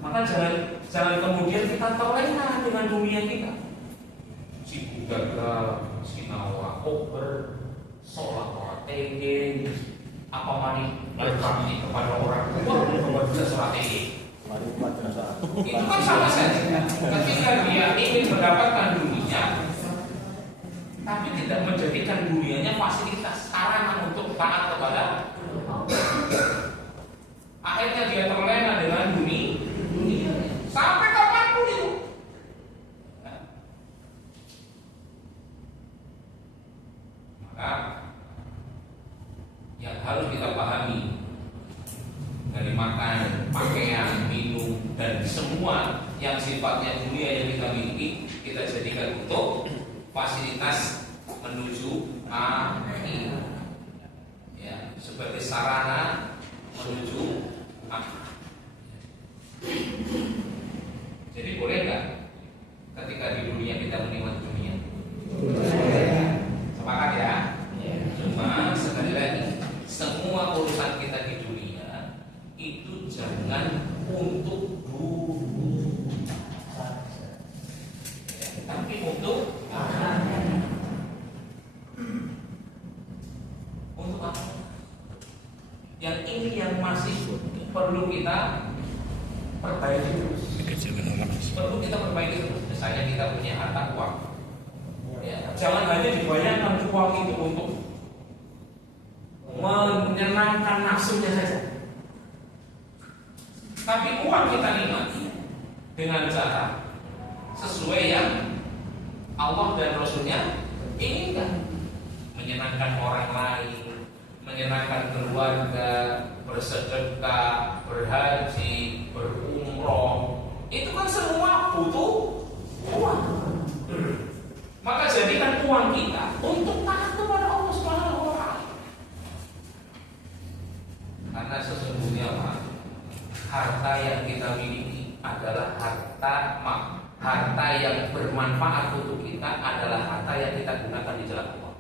Maka jangan kemudian kita terlena dengan dunia kita. Si gagal, si nawa over, sholat tege, apa mani berbakti kepada orang tua, berbakti strategi. Itu kan sama saja. Ketika dia ingin mendapatkan dunia, tapi tidak menjadikan dunianya fasilitas sarana untuk taat kepada Allah. Akhirnya dia terlena dengan dunia sampai kapanpun itu. Maka yang harus kita pahami dari makan, pakaian, minum, dan semua yang sifatnya dunia yang kita miliki, kita jadikan untuk fasilitas menuju akhirat, ya, sebagai sarana menuju akhirat. Jadi boleh nggak ketika di dunia kita menikmati dunia? Sepakat ya? Cuma sekali lagi, semua urusan kita di dunia itu jangan untuk dunia saja, tapi untuk untuk apa? Yang ini yang masih perlu kita perbaiki terus. Perlu kita perbaiki terus. Misalnya kita punya harta uang, ya, jangan hanya dibayangkan uang itu untuk menyenangkan nafsunya saja, tapi uang kita nikmati dengan cara sesuai yang Allah dan Rasulnya inginkan, menyenangkan orang lain, menyenangkan keluarga, bersedekah, berhaji, berumroh. Itu kan semua butuh uang. Maka jadikan uang kita untuk taat kepada Allah Subhanahu wa Ta'ala. Karena sesungguhnya harta yang kita miliki adalah harta yang bermanfaat untuk kita, adalah harta yang kita gunakan di jalan Allah.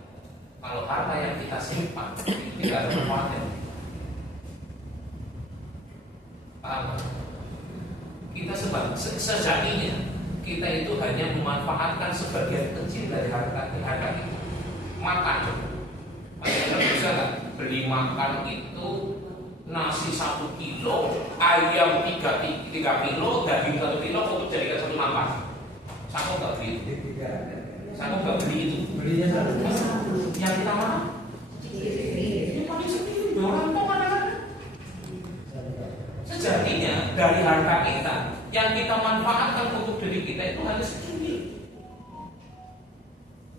Kalau harta yang kita simpan tidak ada manfaatnya. Paham? Kita sebab sejatinya kita itu hanya memanfaatkan sebagian kecil dari harta itu. Makan, Anda bisa nggak beli makan itu nasi 1 kilo, ayam 3 kilo, daging 1 kilo untuk jadikan satu nafas. Sanggup nggak beli itu? Sanggup nggak beli itu? Belinya satu. Yang kita mana? Ini paling sedikit, orang kok mana? Sejatinya dari harta kita yang kita manfaatkan untuk diri kita itu hanya sedikit.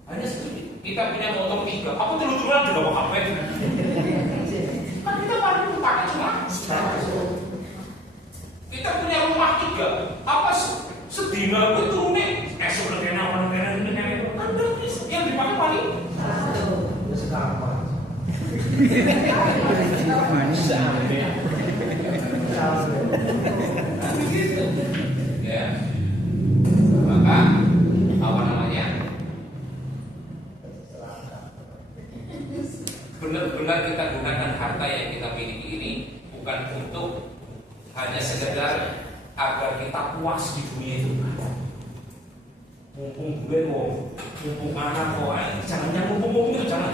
Hanya sedikit. Kita punya motor 3, aku terus-terusan juga mau HP. Kan kita baru pakai cuma. Kita punya rumah 3, apa sedina itu nih? Esok lagi apa ini? Ada yang dipakai paling. Sekarang. Ya, maka apa namanya? Benar-benar kita gunakan harta yang kita miliki ini bukan untuk hanya sekedar agar kita puas di dunia itu. Mumpung gue mau, mumpung anak mau, jangan mumpung itu jangan.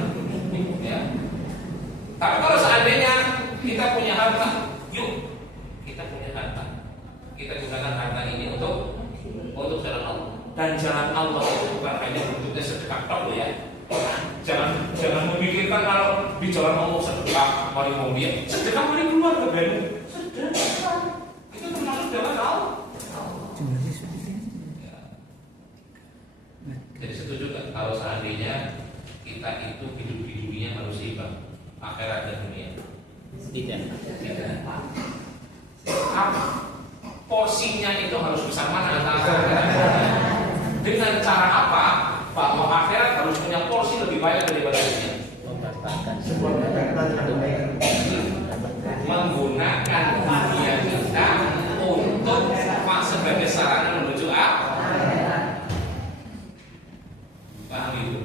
Ya. Tapi kalau seandainya kita punya harta, yuk kita punya harta, kita gunakan harta ini untuk jalan Allah. Dan jalan Allah itu bukan hanya bentuknya sedekah tok ya. Jangan memikirkan kalau di jalan Allah sedekah mari mau dia, sedekah mari keluar ke benu. Sedekah itu termasuk jalan Allah. Ya. Jadi setuju kan kalau seandainya kita itu hidup di dunia harus seimbang akhirat dan dunia. Tidak. Porsinya itu harus bersamaan antara akhirat dan dunia. Dengan cara apa? Bahwa akhirat harus punya porsi lebih banyak daripada dunia. Menggunakan dunia kita untuk sebagai sarana menuju akhirat. Paham itu?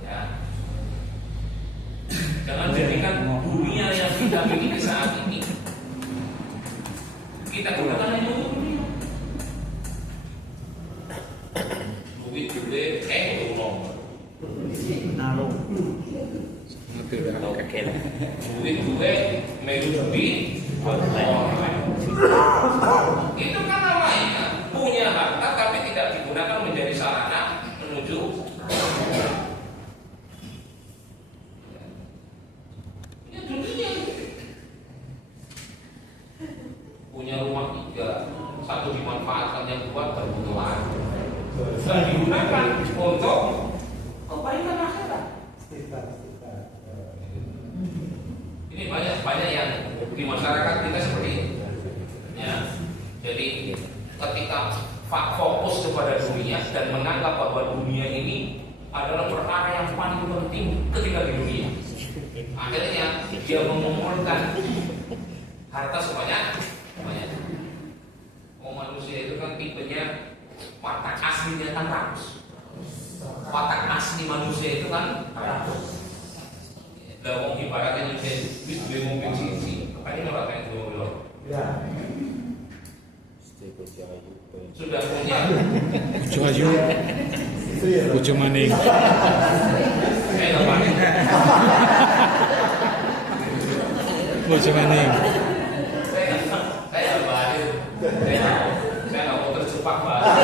Ya. Jangan jadikan dunia yang kita miliki saat ini kita gunakan hanya untuk dunia. Duit menutupi itu kan namanya punya harta tapi tidak digunakan menjadi sarana menuju ya dunia. Punya rumah 3, 1 dimanfaatkan, yang 2 berbutuhan dan digunakan untuk kebaikan akhirat. Ini banyak yang di masyarakat kita seperti ini. Ya. Jadi ketika fokus kepada dunia dan menganggap bahwa dunia ini adalah perkara yang paling penting ketika di dunia, akhirnya dia mengumpulkan harta sebanyak. Manusia itu kan tipenya watak aslinya kan rakus. Watak asli manusia itu kan rakus. Lah wong ibaratnya nyuci wis duwe mobil cici, kepane ora kaya duwe mobil. Ya. Sudah punya Bojo ayu. Bojo maning. Bojo maning. Saya balik. Saya nggak mau terjebak balik.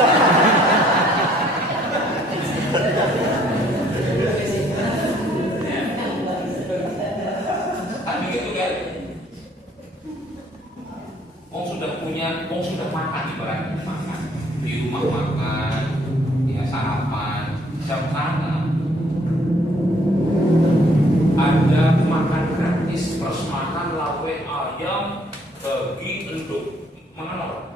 Kan begitu kan? Wong sudah punya, wong sudah makan ibaratnya makan di rumah makan, ya sarapan, jam tangan. Ada makan gratis plus makan lawe ayam, bagi enduk. Mana?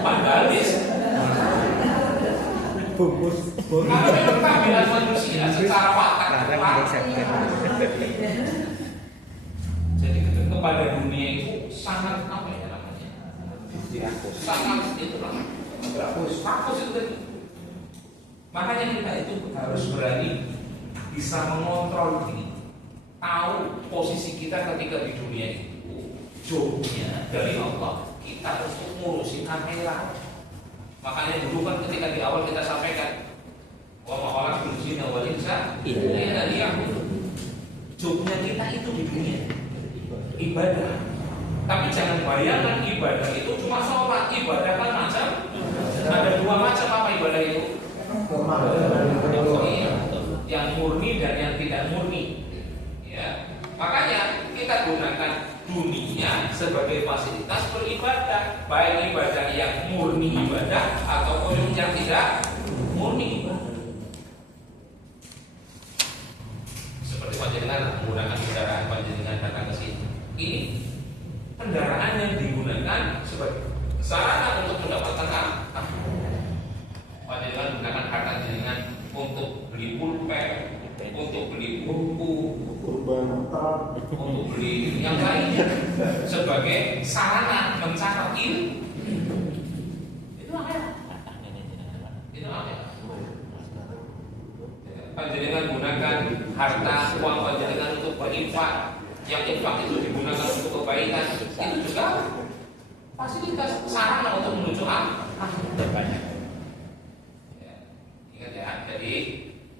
Padahal Bungkus. kalau memang keambilan manusia secara watak jadi kepada dunia itu sangat apa ya namanya? Sangat itu lah. Rakus itu tadi. Makanya kita itu harus berani bisa mengontrol diri, tahu posisi kita ketika di dunia itu jobnya dari Allah kita untuk ngurusin akhirat. Makanya dulu kan ketika di awal kita sampaikan wa ma khalaqtul jinna wal insa illa liya'budun. Jobnya kita itu di dunia ibadah. Tapi jangan bayangkan ibadah itu cuma sholat. Ibadah kan macam ada dua macam. Apa ibadah itu? Yang murni dan yang tidak murni. Ya, makanya kita gunakan dunia sebagai fasilitas beribadah, baik ibadah yang murni ibadah ataupun yang tidak murni ibadah. Seperti panjenengan menggunakan kendaraan panjenengan datang ke sini. Ini kendaraan yang digunakan sebagai sarana untuk mendapatkan apa? Panjenengan menggunakan harta jenengan untuk beli pulpen, untuk beli buku, untuk beli yang lainnya sebagai sarana mencatat ilmu. Itu akhirat. Itu akhirat. Panjenengan gunakan harta uang panjenengan untuk berinfak. Yang infak itu digunakan untuk kebaikan. Itu juga fasilitas sarana untuk menuju akhirat. Ingat ya, jadi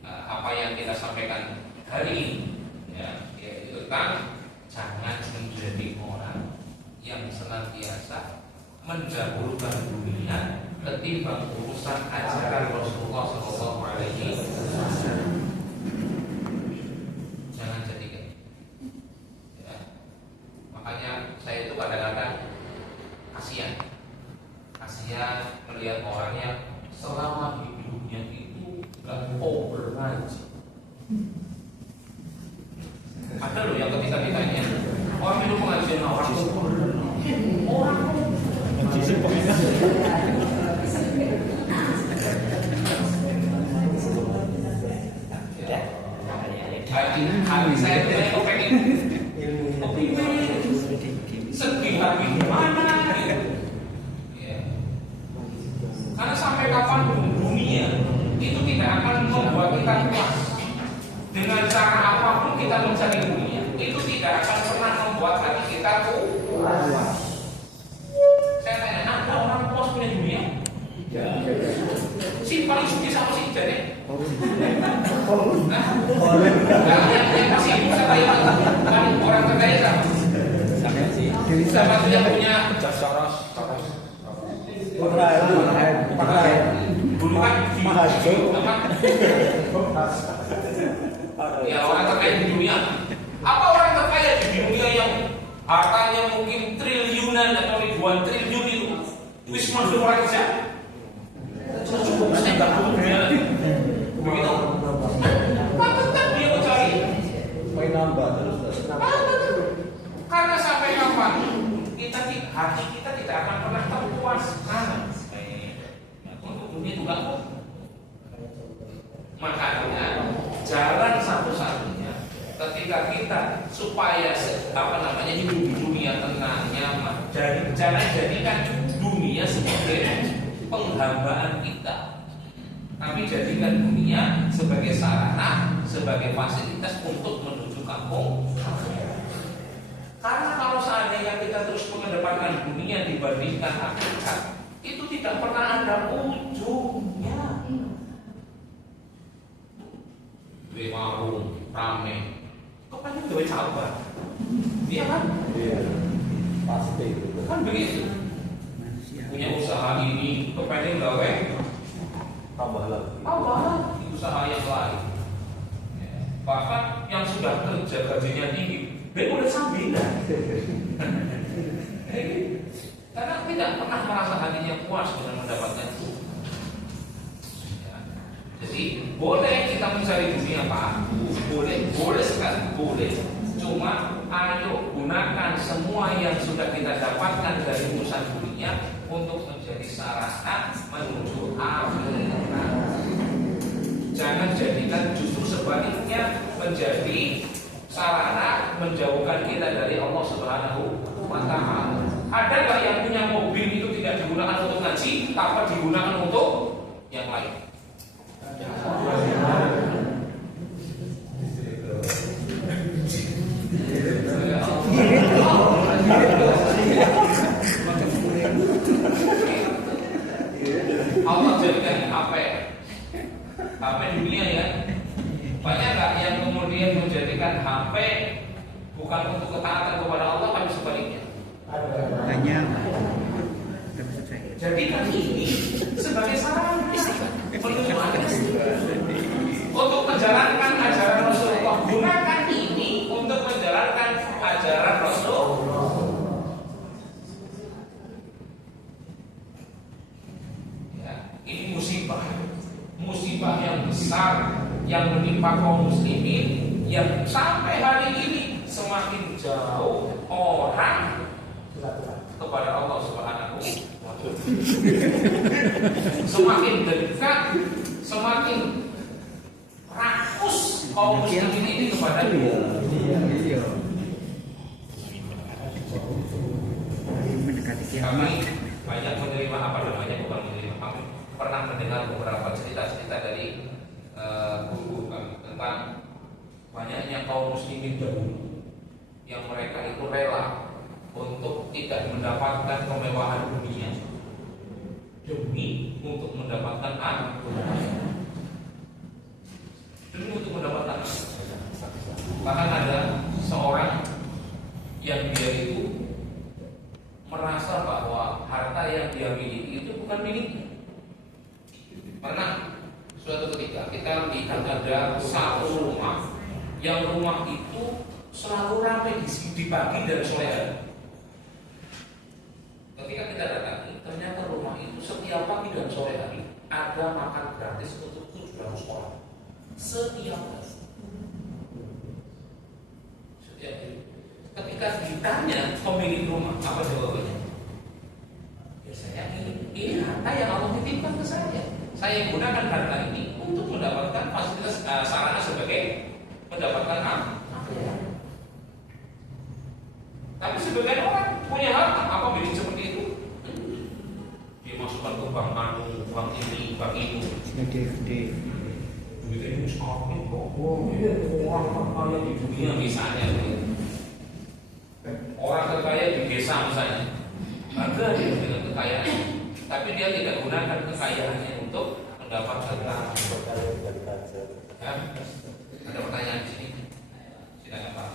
apa yang kita sampaikan hari ini ya, yaitu tentang jangan menjadi orang yang senantiasa mendahulukan dunia ketimbang urusan ajaran Rasulullah SAW. Jangan jadi kayak ya. Makanya saya itu kadang-kadang kasihan melihat orang yang selama hidupnya itu gak ngaji. Ada loh yang ketika ditanya orang itu pengajian orang hati saya kok pengen sedih tapi gimana gitu. Ya. Karena sampai kapan dunia itu tidak akan membuat kita puas. Dengan cara apapun kita mencari dunia, itu tidak akan pernah membuat hati kita puas. Saya tanya, ada orang puas punya dunia? Si paling suci sama si jadi. Nah, yang masih bisa tanya orang terkaya sama. Siapa yang punya Soros? Pakai dulu kan ya orang terkaya di dunia. Apa orang terkaya di dunia yang hartanya mungkin triliunan atau ribuan triliun itu wis masuk orang kerja? Cukup saya nggak punya. Begitu. Patutkan dia mencari. main nambah terus. Karena sampai kapan hati kita tidak akan pernah terpuaskan. Untuk dunia itu nggak boleh. Makanya jalan satu-satunya ketika kita supaya hidup di dunia tenang, nyaman, jangan jadikan dunia sebagai penghambaan kita, tapi jadikan dunia sebagai sarana, sebagai fasilitas untuk menuju kampung. Karena kalau seandainya kita terus mengedepankan dunia dibandingkan akhirat, itu tidak pernah ada ujungnya. Duwe warung rame, kok pengen duwe cabang? Iya kan? Iya, pasti itu. Kan begitu. Punya usaha ini, kepengen gawe Tambah lagi. di usaha yang lain. Bahkan yang sudah kerja gajinya tinggi, boleh sambilan. Karena tidak pernah merasa hatinya puas dengan mendapatkan itu. Jadi boleh kita mencari dunia Pak, boleh sekali, boleh. Cuma ayo gunakan semua yang sudah kita dapatkan dari urusan dunia untuk menjadi sarana menuju akhirat. Jangan jadikan justru sebaliknya menjadi sarana menjauhkan kita dari Allah Subhanahu wa Ta'ala. Ada nggak yang punya mobil itu tidak digunakan untuk ngaji, tapi digunakan untuk yang lain? Allah jadikan HP dunia ya. Banyak nggak yang kemudian menjadikan HP bukan untuk ketaatan kepada Allah, tapi sebaliknya. Banyak. Jadikan ini sebagai sarana menuju akhirat. Untuk menjalankan ajaran Rasulullah, gunakan ini untuk menjalankan ajaran Rasulullah. Ya, ini musibah yang besar yang menimpa kaum muslimin, yang sampai hari ini semakin jauh orang kepada Allah Subhanahu wa Ta'ala. Semakin dekat, semakin rakus kaum muslimin ini kepada dia. Kami banyak menerima bukan menerima. Kami pernah mendengar beberapa cerita-cerita dari guru tentang banyaknya kaum muslimin dahulu yang mereka itu rela untuk tidak mendapatkan kemewahan dunia demi untuk mendapatkan anak, demi untuk mendapatkan anak. Bahkan ada seorang yang dia itu merasa bahwa harta yang dia miliki itu bukan miliknya. Pernah suatu ketika kita lihat ada satu rumah, yang rumah itu selalu ramai di pagi dan sore hari. Ketika kita datangi, ternyata rumah itu setiap pagi dan sore hari ada makan gratis untuk 700 orang. Setiap hari. Ketika ditanya pemilik rumah, apa jawabannya? Ya saya ini harta yang Allah titipkan ke saya. Saya gunakan harta ini untuk mendapatkan fasilitas sarana sebagai mendapatkan anak. Tapi sebagian orang punya harta, apa milik seperti itu? Dimasukkan ke bank anu, bank ini, bank itu. Gede. Duit ini sakit kok. Orang kaya di dunia misalnya. Orang terkaya di desa misalnya, bangga dia dengan kekayaan, tapi dia tidak gunakan kekayaannya untuk mendapatkan tanah. Ya? Ada pertanyaan di sini? Silakan Pak.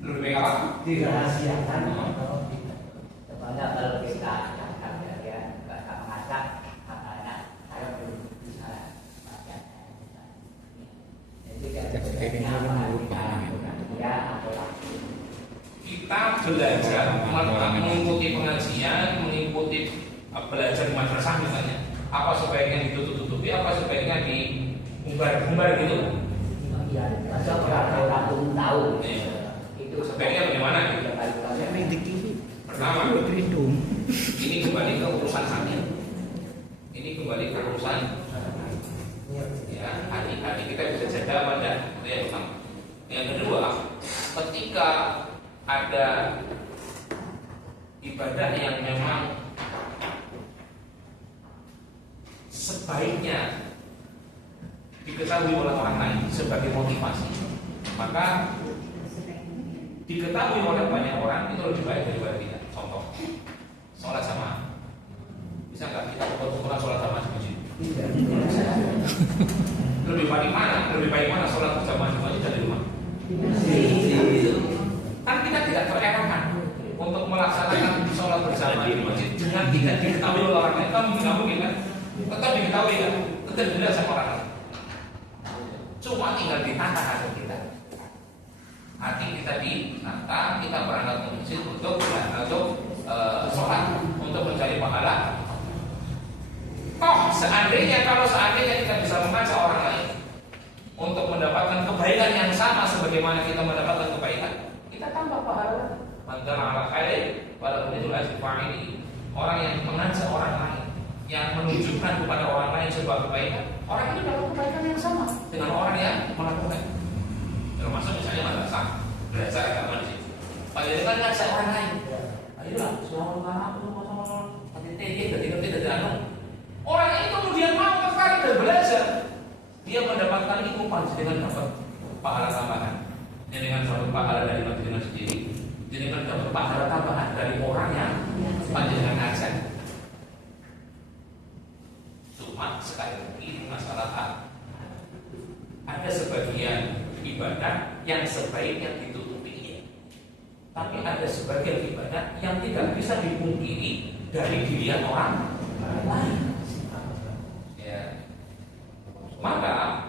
Lebih apa? Dirahasiakan kepada kalau kita akan ya nggak masak makanya saya belum bisa masak. Jadi kita belajar mengikuti pengajian, mengikuti belajar di madrasah misalnya. Apa sebaiknya ditutup-tutupi, apa sebaiknya diumbar-umbar gitu? ya masa orang tahu Itu sebaiknya bagaimana? Pertama, ini kembali ke urusan hati. Ini kembali ke urusan ya hati kita bisa jaga pada itu yang pertama. Yang kedua, ketika ada ibadah yang memang sebaiknya diketahui oleh orang lain sebagai motivasi, maka diketahui oleh banyak orang itu lebih baik daripada kita. Contoh, sholat jamaah. Bisa nggak kita kumpul-kumpulan sholat jamaah di masjid? Lebih baik mana? Lebih baik mana sholat jamaah di masjid dan di rumah? Kan kita tidak terelakkan untuk melaksanakan sholat bersama di masjid dengan tidak diketahui oleh orang lain. Kamu nggak mungkin kan? Tetap diketahui kan? Tetap dilihat sama orang lain. Cuma tinggal ditata hati kita. Hati kita ditata, kita berangkat ke masjid untuk sholat, untuk mencari pahala. Oh, seandainya kita bisa mengajak orang lain untuk mendapatkan kebaikan yang sama sebagaimana kita mendapatkan kebaikan, kita tambah pahala. Maka ala khair walaupun itu ajr fa'ili. Orang yang mengajak orang lain, yang menunjukkan kepada orang lain sebuah kebaikan, orang itu dapat kebaikan yang sama dengan orang yang melakukan. Termasuk misalnya madrasah, belajar agama di situ. Padahal kan ngajak orang lain. Ayolah, selama aku sama-sama. Hati-hati, dari orang sekali lagi masalah ada sebagian ibadah yang sebaiknya ditutupi, ya. Tapi ada sebagian ibadah yang tidak bisa dipungkiri dari dilihat orang lain. Ya. Maka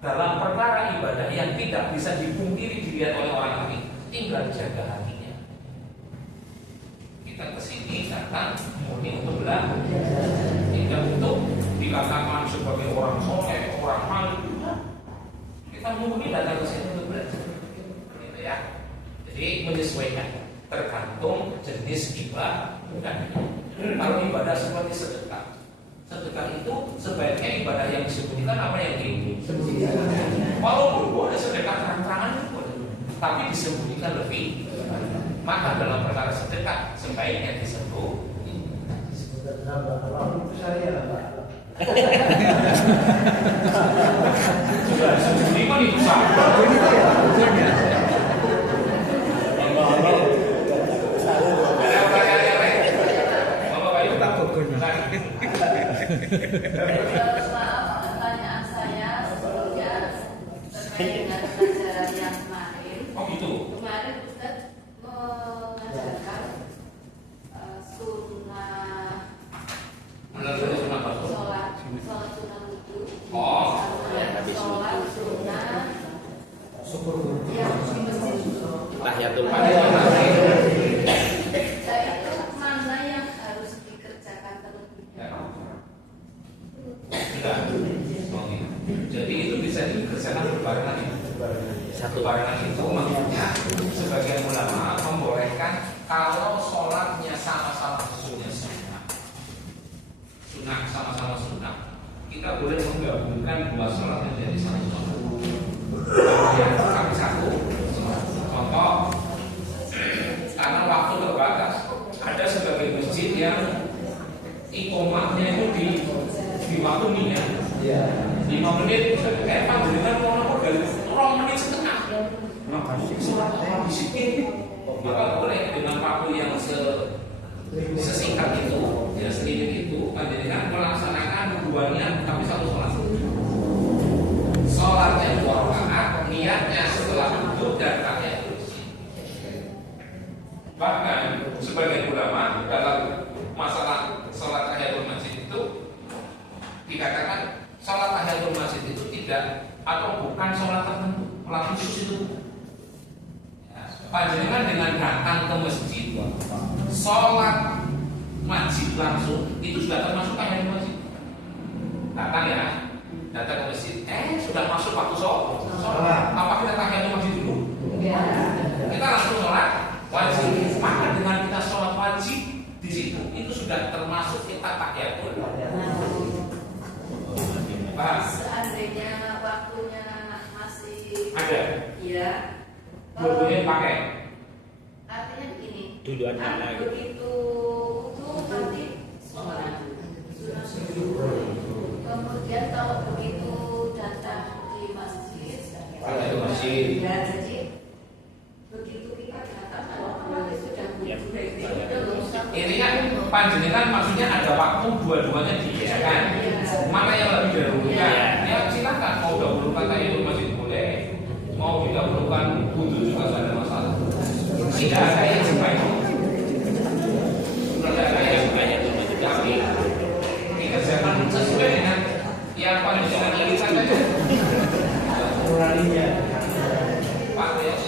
dalam perkara ibadah yang tidak bisa dipungkiri dilihat oleh orang lain, tinggal jaga hatinya. Kita kesini datang murni untuk belajar, tidak untuk dikatakan sebagai orang soleh, orang malu. Kita murni datang ke sini untuk belajar, gitu ya. Jadi menyesuaikan, tergantung jenis ibadah. Kalau ibadah seperti sedekah, sedekah itu sebaiknya ibadah yang disembunyikan apa yang disembunyikan. Walaupun boleh sedekah terang-terangan boleh, tapi disembunyikan lebih. Maka dalam perkara sedekah sebaiknya disembunyikan. Sudah disembunyikan itu sama. Ini tuh ya, tujuannya. Maaf, pertanyaan saya sebelumnya terkait dengan pelajaran yang kemarin. Oh gitu. Kemarin Ustaz mengajarkan sunnah sholat sunnah wudu, Oh, sholat sunnah yang di masjid. Tahiyatul Saya itu mana yang harus dikerjakan terlebih dahulu? Tidak. Oh, gitu. Jadi itu bisa dikerjakan berbarengan ya. Satu barengan itu maksudnya sebagian ulama membolehkan kalau sholatnya sama-sama sunnah sama-sama sunnah, kita boleh menggabungkan dua sholat menjadi satu sholat. Yang kami satu contoh, karena waktu terbatas, ada sebagai masjid yang iqomahnya itu di waktu minyak 5 menit, kayak panjenengan mau nopo dari 2 menit setengah. Sholat orang disiplin, maka boleh dengan waktu yang sesingkat itu, ya sedikit itu, panjenengan melaksanakan keduanya tapi satu sholat. Sholatnya 2 rakaat, niatnya setelah duduk dan tahiyatul masjid. Bahkan sebagian ulama dalam masalah sholat tahiyatul masjid itu dikatakan sholat tahiyatul masjid itu tidak atau bukan sholat tertentu, sholat khusus itu. Ya, panjenengan dengan datang ke masjid, sholat masjid langsung itu sudah termasuk tahiyatul masjid. Datang ya, datang ke masjid, sudah masuk waktu sholat. Apa kita tahiyatul masjid dulu? Kita langsung sholat wajib. Maka dengan kita sholat wajib di situ itu sudah termasuk kita tahiyatul. Seandainya waktunya masih Ada. ya, Dua-duanya pakai. artinya begini. Tujuan mana gitu? Begitu itu nanti sholat sunnah subuh. Kemudian kalau begitu datang di masjid, Tahiyatul masjid. ya jadi begitu kita datang kalau sudah Intinya panjenengan maksudnya ada waktu dua-duanya disediakan. Mana yang lebih dahulukan? Ya silakan, mau dahulukan tahiyatul masjid boleh, mau didahulukan wudu juga tidak ada masalah. Tidak ada yang sebaiknya. Tidak ada yang sebaiknya. Tapi kita jangan sesuai dengan yang panjenengan inginkan saja. Pak ya.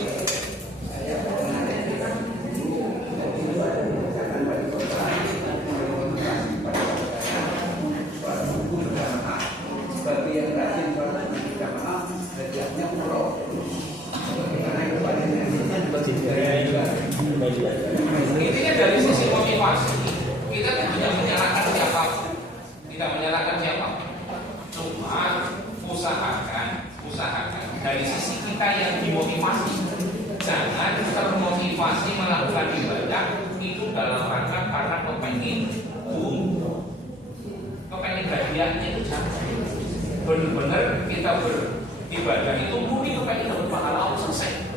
Intinya dari sisi motivasi kita tidak menyalahkan siapapun, tidak menyalahkan siapapun. Cuma usahakan dari sisi kita yang dimotivasi, jangan termotivasi melakukan ibadah itu dalam rangka karena kepengen kepengen hadiahnya itu jangan. Benar-benar kita beribadah itu murni kepengen dapat pahala Allah selesai.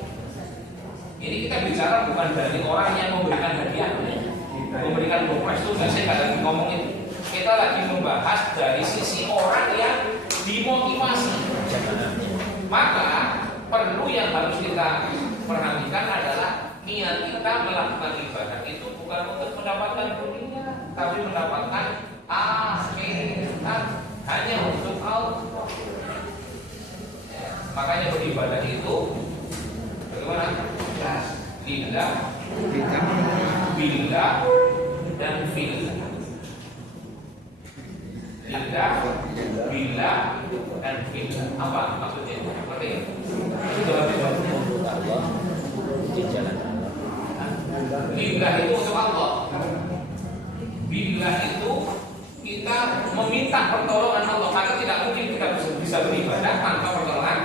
Ini kita bicara bukan dari orang yang memberikan hadiah, memberikan bonus itu saya nggak lagi ngomong itu. Kita lagi membahas dari sisi orang yang dimotivasi. Maka perlu yang harus kita perhatikan adalah niat kita melakukan ibadah itu bukan untuk mendapatkan dunia, tapi mendapatkan akhirat, hanya untuk Allah. Makanya beribadah itu bagaimana? Lillah, billah, dan fillah. Lillah, billah, dan fillah. Apa maksudnya? Ngerti? Untuk Allah di jalan Allah. Lillah itu untuk Allah. Billah itu kita meminta pertolongan Allah, maka tidak mungkin kita bisa beribadah tanpa pertolongan.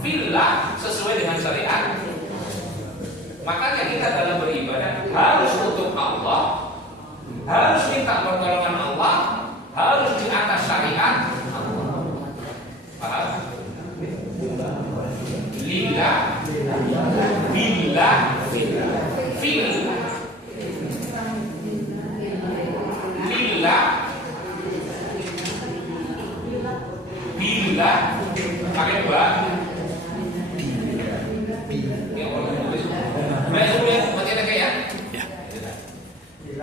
Fillah sesuai dengan syariat. Makanya kita dalam beribadah harus untuk Allah, harus minta pertolongan Allah, harus di atas syariat Allah. Paham? Lillah, billah, fillah. Lillah